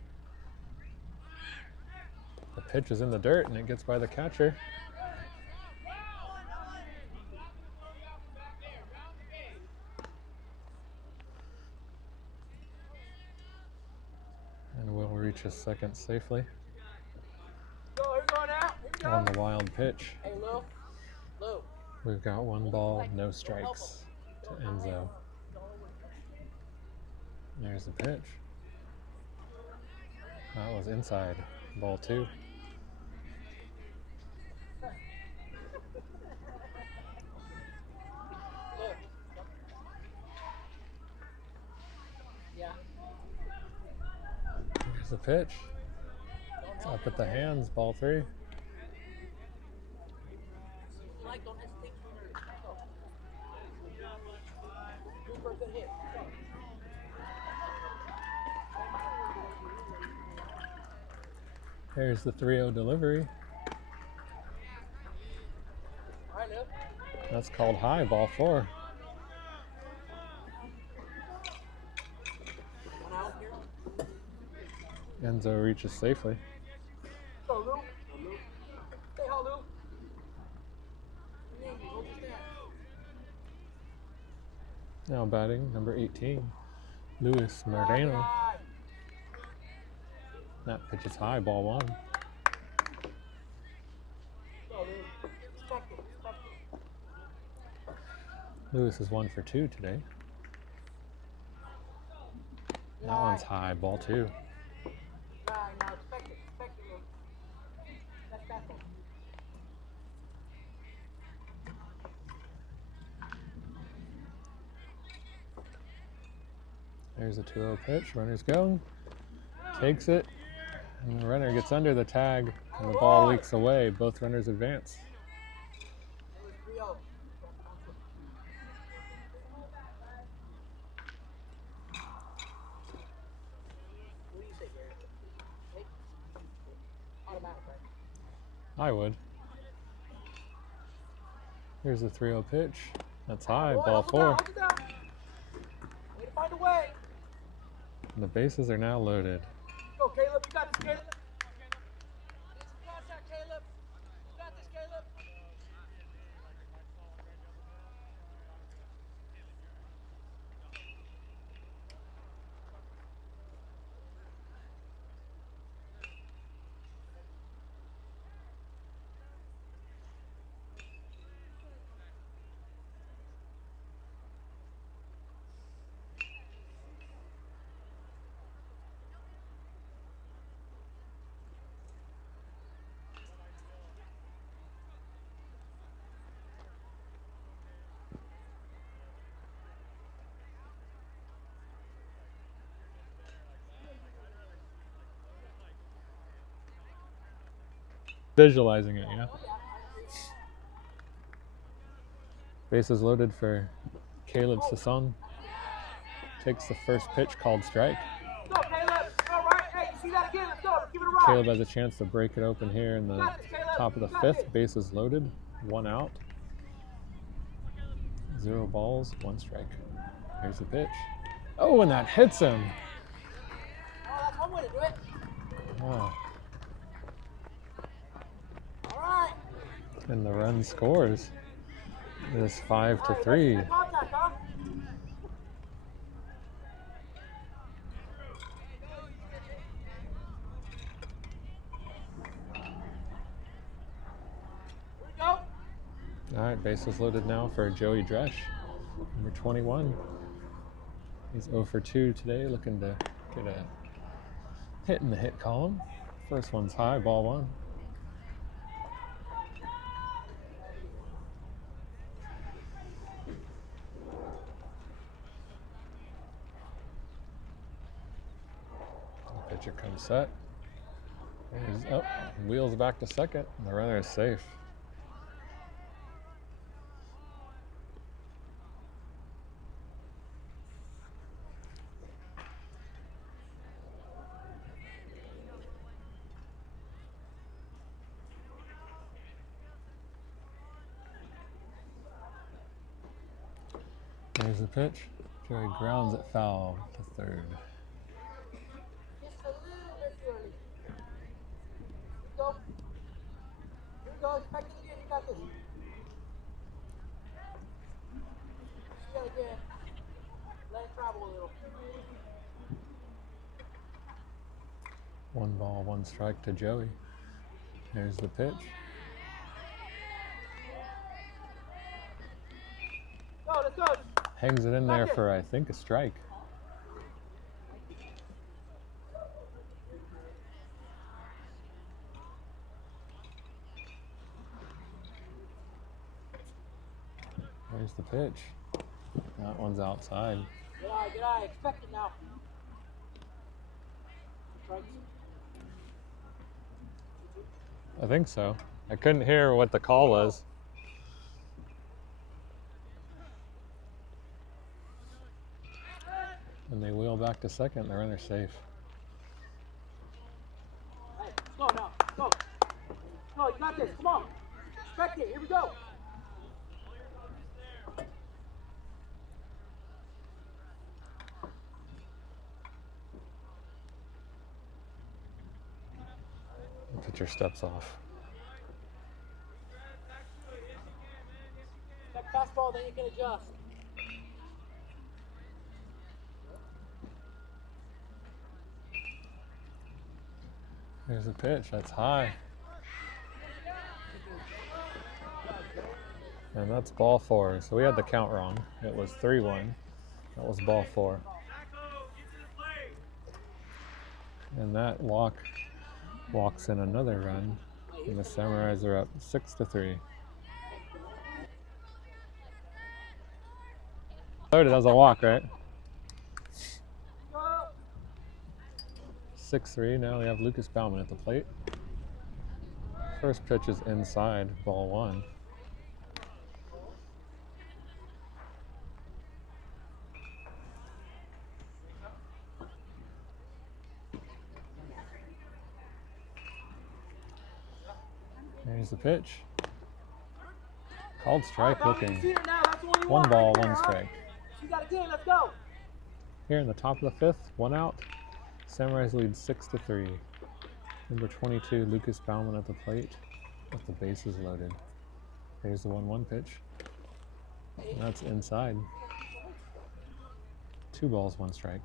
The pitch is in the dirt and it gets by the catcher. And will reach his second safely Go, here we go now. Here we go. on the wild pitch. Hey, Lou. Lou. We've got 1 ball, no strikes to Enzo. There's the pitch. That was inside, ball 2. Lou. Yeah. There's the pitch. It's up at the hands, ball 3. Like, don't hesitate. Go. Do for a good hit. Go. Here's the 3-0 delivery. That's called high, ball 4. Enzo reaches safely. Go, Lou. Say hello, Lou. Now batting, number 18, Luis Moreno. That pitch is high, ball 1. Lewis is 1 for 2 today. That one's high, ball 2. There's a 2-0 pitch. Runner's going. Takes it. And the runner gets under the tag. And the ball leaks away. Both runners advance. I would. Here's a 3-0 pitch. That's high, ball 4. Find a way. And the bases are now loaded. Go, Caleb. You got this, Caleb. You got that, Caleb. You got this, Caleb. Visualizing it, yeah. Bases loaded for Caleb Sasson. Takes the first pitch called strike. Go, Caleb. All right. Hey, you see that again? Let's go. Let's give it a run. Caleb has a chance to break it open here in the top of the 5th. Bases loaded. 1 out. 0 balls, 1 strike. Here's the pitch. Oh, and that hits him. Oh, that's one way to do it. Oh. All right. And the run scores. It is 5-3. Contact, huh? All right, bases loaded now for Joey Dresch, number 21. He's 0 for 2 today, looking to get a hit in the hit column. First one's high, ball 1. The pitcher comes set. He's up, wheels back to second, and the runner is safe. There's the pitch. Joey grounds it foul to 3rd. Just a little bit early. Go. Here we go. Expect it again. You got this. See that again. Let it travel a little. 1 ball, 1 strike to Joey. There's the pitch. Go, let's go. Hangs it in there for, I think, a strike. There's the pitch. That one's outside. Good eye. Expect it now. Strikes. I think so. I couldn't hear what the call was. And they wheel back to second. The runner's safe. Hey, let's go now. Go. Go, you got this. Come on. Expect it. Here we go. Pitcher steps off. That fastball, then you can adjust. Here's a pitch. That's high. And that's ball 4. So we had the count wrong. It was 3-1. That was ball 4. And that walk walks in another run. And the Samurais are up 6-3. Loaded as a walk, right? 6-3. Now we have Lucas Baumann at the plate. First pitch is inside, ball 1. Here's the pitch. Called strike looking. 1 ball, 1 strike. You got a game, let's go. Here in the top of the 5th, 1 out. Samurais lead 6-3. Number 22, Lucas Baumann at the plate with the bases loaded. Here's the 1-1 pitch. And that's inside. 2 balls, 1 strike.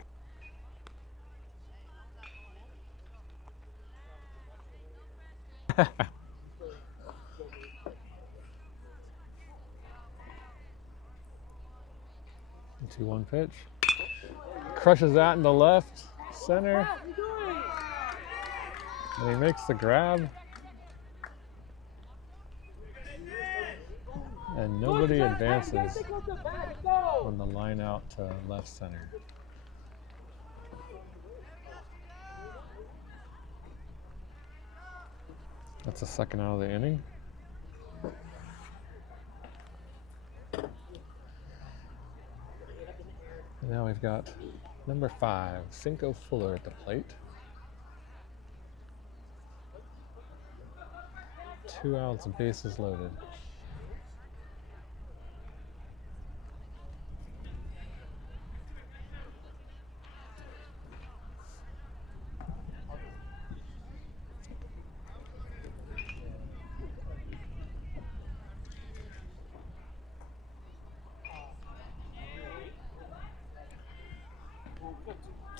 The 2-1 pitch. Crushes that into left center. And he makes the grab. And nobody advances on the line out to left center. That's the 2nd out of the inning. And now we've got number 5, Cinco Fuller at the plate. 2 outs, bases loaded.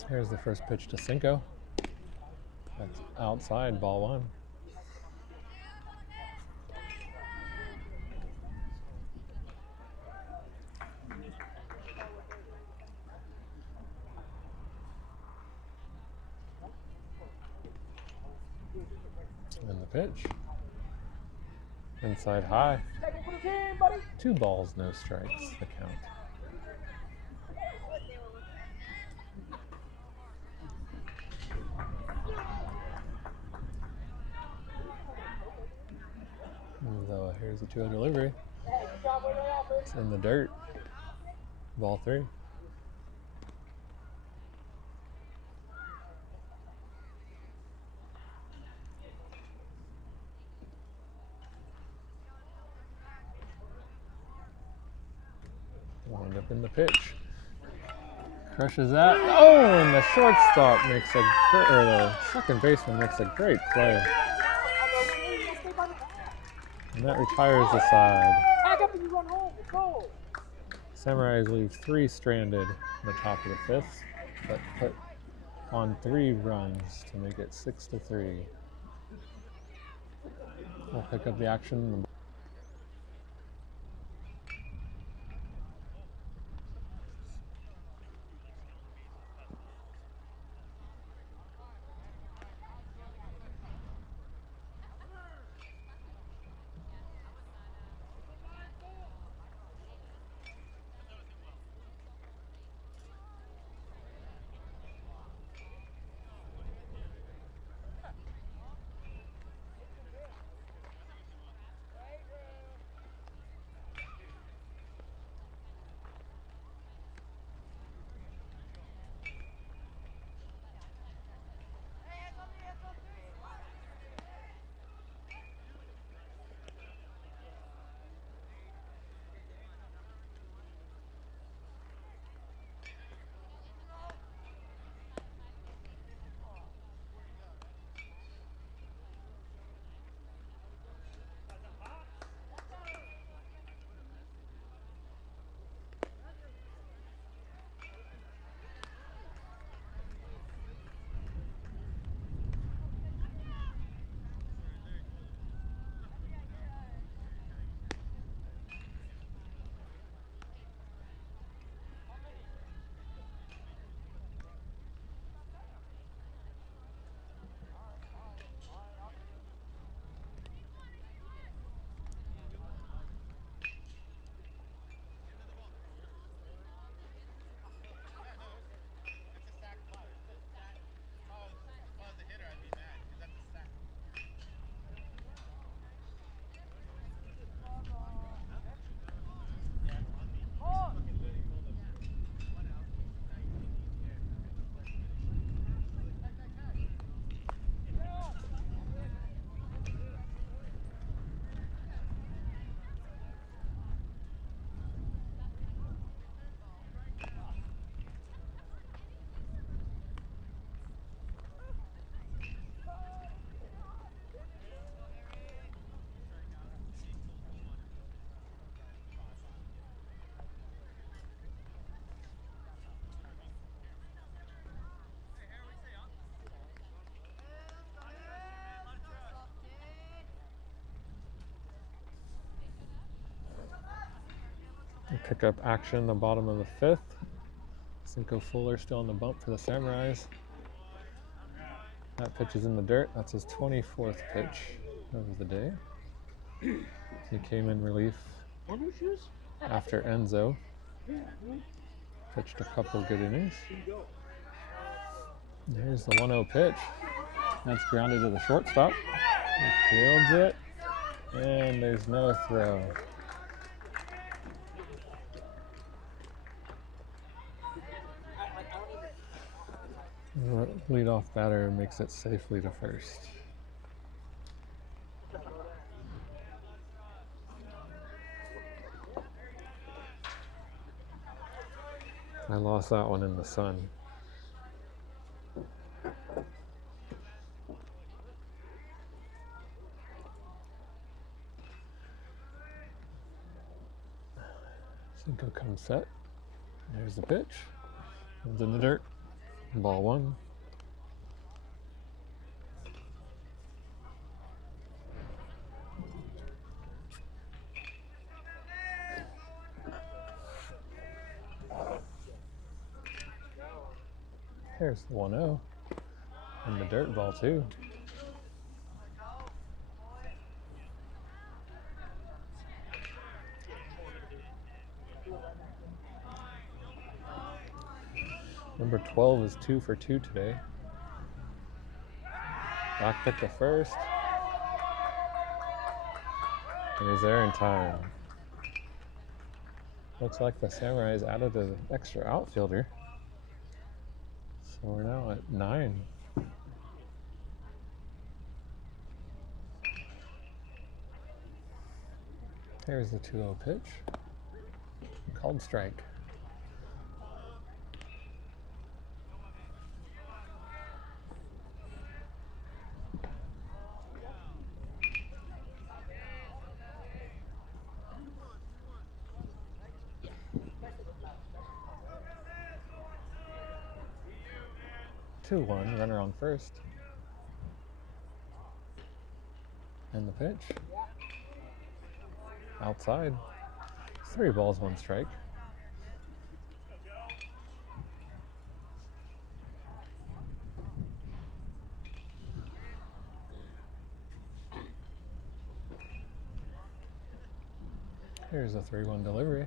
Here's the first pitch to Cinco. That's outside, ball 1. And the pitch. Inside high. 2 balls, no strikes, the count. So here's the 2-0 delivery. It's in the dirt. Ball 3. Wound up in the pitch. Crushes that. Oh, and the shortstop makes a great, or the second baseman makes a great play. And that retires the side. Samurais leave 3 stranded in the top of the 5th, but put on 3 runs to make it 6-3. We'll pick up the action. Pick up action the bottom of the fifth. Cinco Fuller still on the bump for the Samurais. That pitch is in the dirt. That's his 24th pitch of the day. He came in relief after Enzo. Pitched a couple good innings. Here's the 1-0 pitch. That's grounded to the shortstop. He fields it, and there's no throw. The leadoff batter makes it safely to first. I lost that one in the sun. Cinco comes set. There's the pitch. It's in the dirt. Ball one. Here's the 1-0. And the dirt, ball two. Number 12 is 2 for 2 today. Back pick to first. And he's there in time. Looks like the Samurais added an extra outfielder. So we're now at 9. Here's the 2-0 pitch. Called strike. Two one, runner on first. And the pitch. Outside. 3 balls, 1 strike. Here's a 3-1 delivery.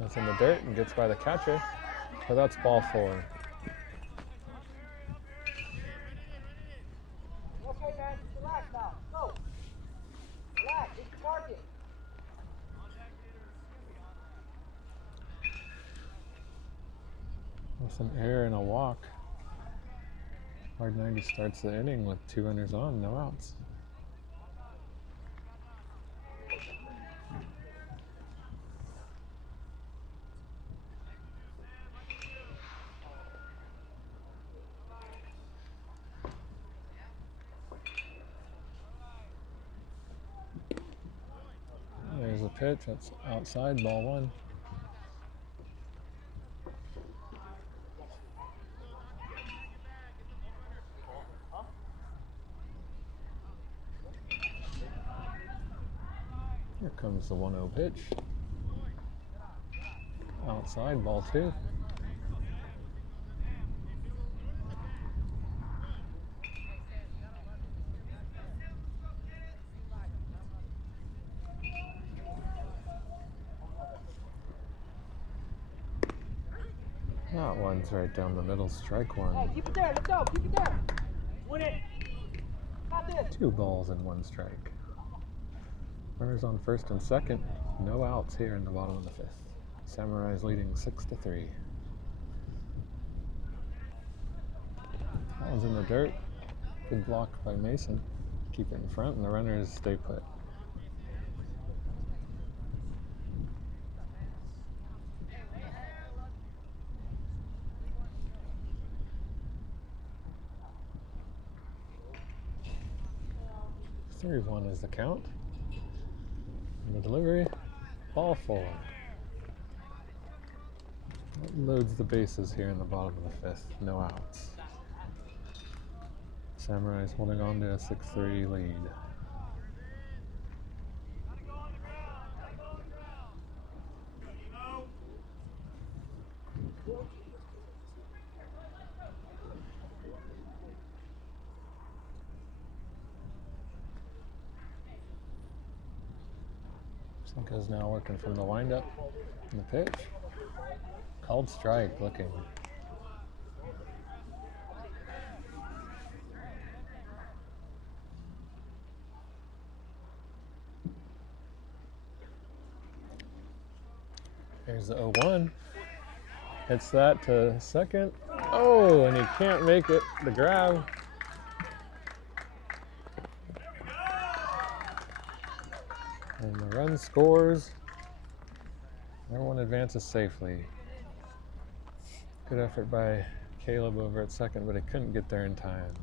That's in the dirt and gets by the catcher. So that's ball 4. Okay, guys, relax now. Go. Relax. It's the target. With an error and a walk. Hard 90 starts the inning with 2 runners on, no outs. There's a pitch, that's outside, ball 1. Here comes the 1-0 pitch. Outside, ball 2. That one's right down the middle, strike 1. Hey, keep it there. Let's go. Keep it there. Win it. Got this. 2 balls and 1 strike. Runners on first and second. No outs here in the bottom of the 5th. Samurais leading 6-3. That one's in the dirt. Good block by Mason. Keep it in front and the runners stay put. Three one is the count. And the delivery, ball 4. That loads the bases here in the bottom of the 5th. No outs. Samurais holding on to a 6-3 lead. Cinco's now working from the windup and the pitch. Called strike looking. Here's the 0-1. Hits that to second. Oh, and he can't make it. The grab. And the run scores. Everyone advances safely. Good effort by Caleb over at second, but he couldn't get there in time.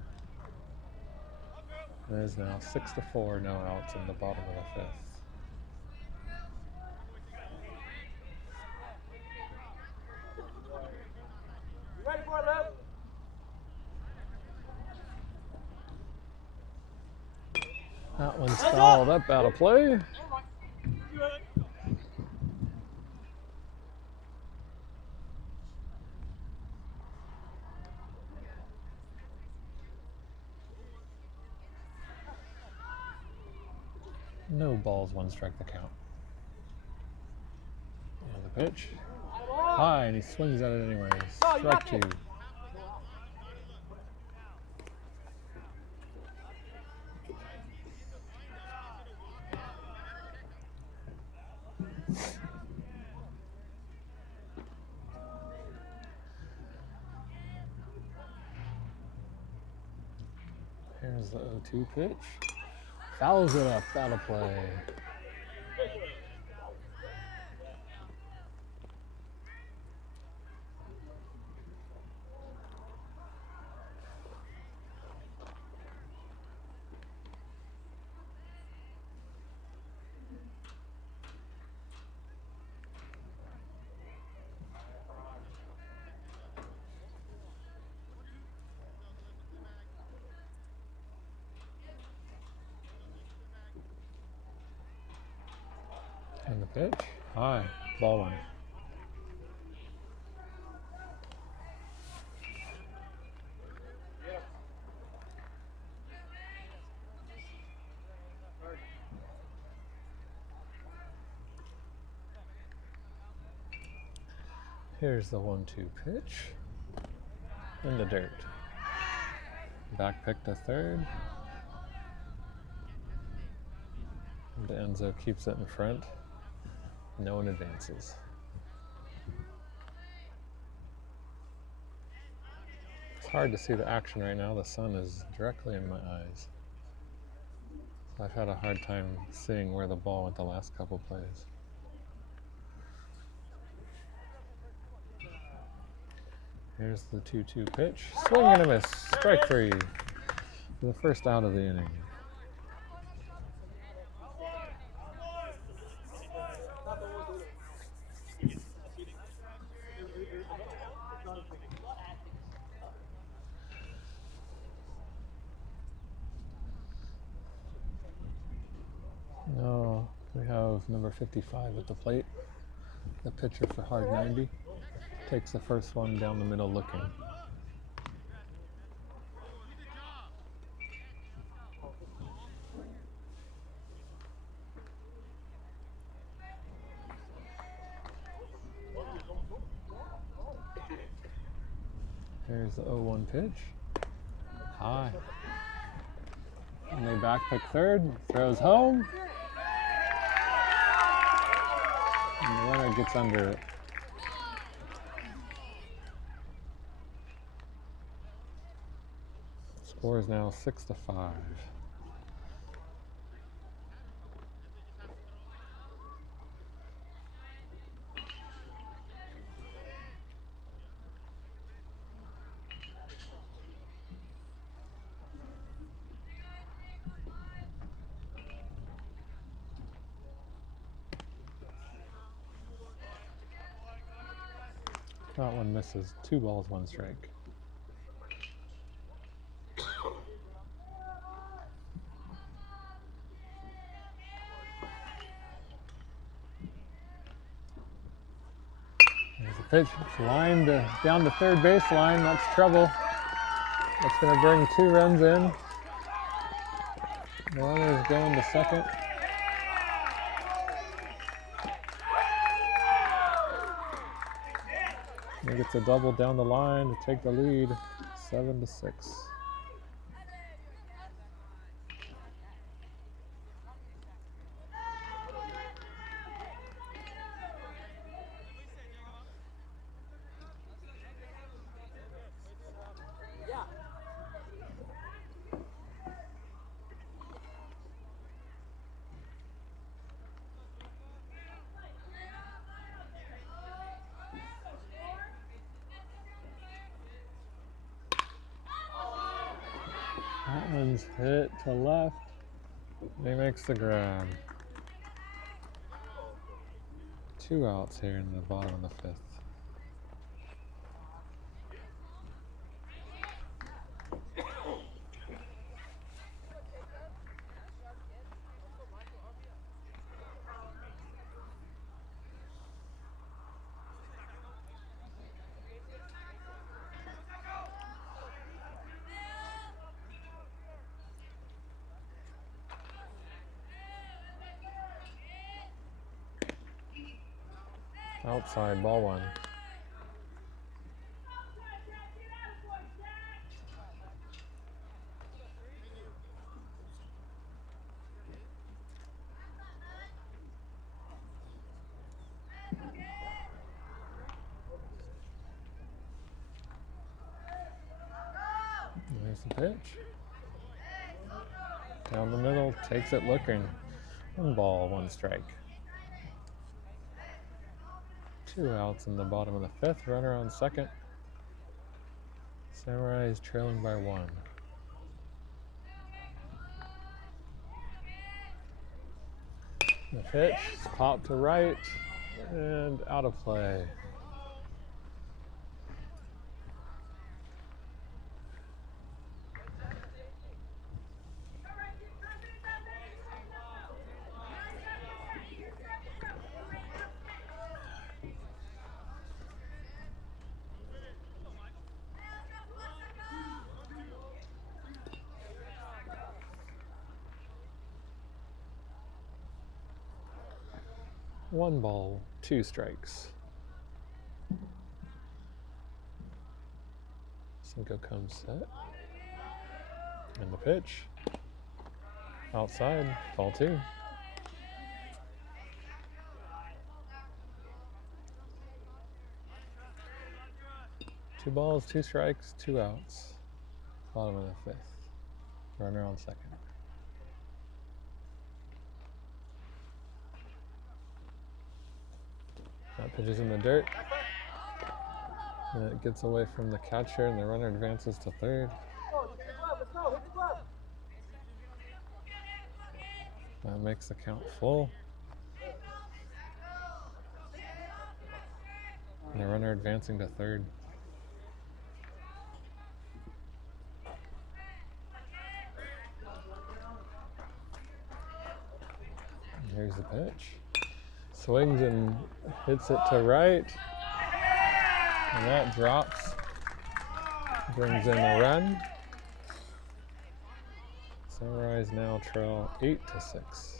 It is now 6-4, no outs in the bottom of the fifth. You ready for it, Lev? That one's fouled up out of play. No balls, one strike the count. And the pitch. High, and he swings at it anyways. Strike two. Here's the 0-2 pitch. Fouls it up, out of play. And the pitch, high, ball one. Here's the 1-2 pitch in the dirt. Back pick to third. And Enzo keeps it in front. No one advances. It's hard to see the action right now. The sun is directly in my eyes. So I've had a hard time seeing where the ball went the last couple plays. Here's the 2-2 pitch. Swing and a miss. Strike three. The first out of the inning. Now we have number 55 at the plate. The pitcher for hard 90. Takes the first one down the middle looking. Here's the 0-1 pitch. High. And they back pick third. Throws home. And the runner gets under it. Score is now 6-5. That one misses. 2 balls, 1 strike. There's a pitch. It's lined down the third baseline. That's trouble. That's going to bring 2 runs in. The runner is going to second. He gets a double down the line to take the lead, 7-6. That one's hit to left. He makes the grab. 2 outs here in the bottom of the 5th. Outside, ball 1. There's the pitch. Down the middle, takes it looking. 1 ball, 1 strike. 2 outs in the bottom of the 5th. Runner on second. Samurai is trailing by 1. The pitch is popped to right and out of play. One ball, 2 strikes. Cinco comes set. And the pitch. Outside, ball 2. Two balls, 2 strikes, 2 outs. Bottom of the 5th. Runner on second. That pitch is in the dirt. And it gets away from the catcher, and the runner advances to third. That makes the count full. And the runner advancing to third. And here's the pitch. Swings and hits it to right. And that drops. Brings in a run. Samurais now trail 8-6.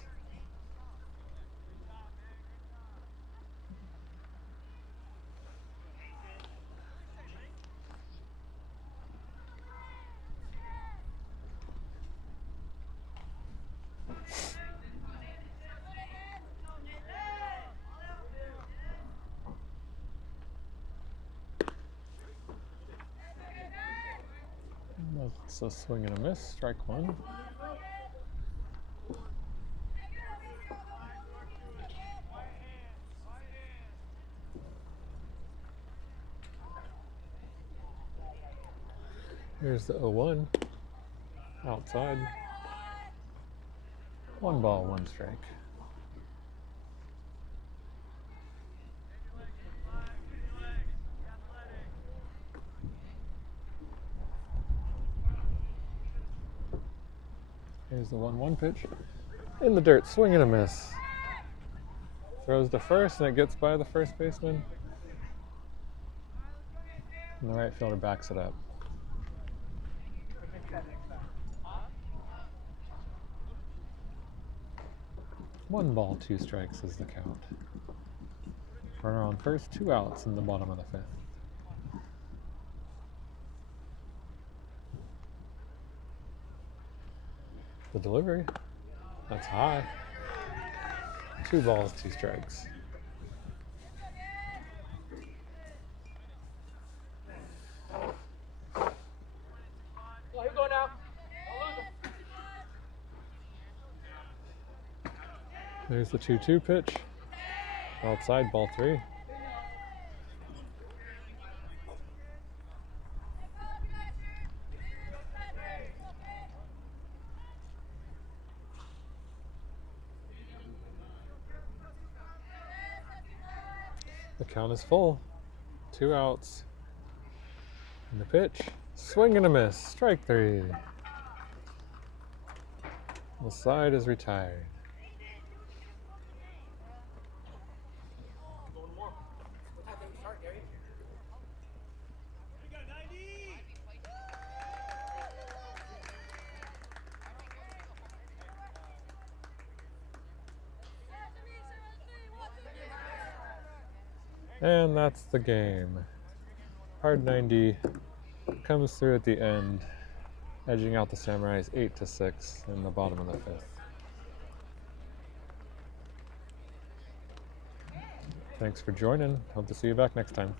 It's a swing and a miss, strike 1. Here's the 0-1, outside. 1 ball, 1 strike. Here's the 1-1 pitch. In the dirt, swing and a miss. Throws to first, and it gets by the first baseman. And the right fielder backs it up. 1 ball, 2 strikes is the count. Runner on first, 2 outs in the bottom of the 5th. The delivery. That's high. 2 balls, 2 strikes. Oh, here we go now. Don't lose him. There's the 2-2 pitch. Outside, ball 3. The count is full. 2 outs. And the pitch. Swing and a miss. Strike 3. The side is retired. What time did we start, Gary? We got 90. And that's the game. Hard 90 comes through at the end, edging out the Samurais 8-6 in the bottom of the 5th. Thanks for joining. Hope to see you back next time.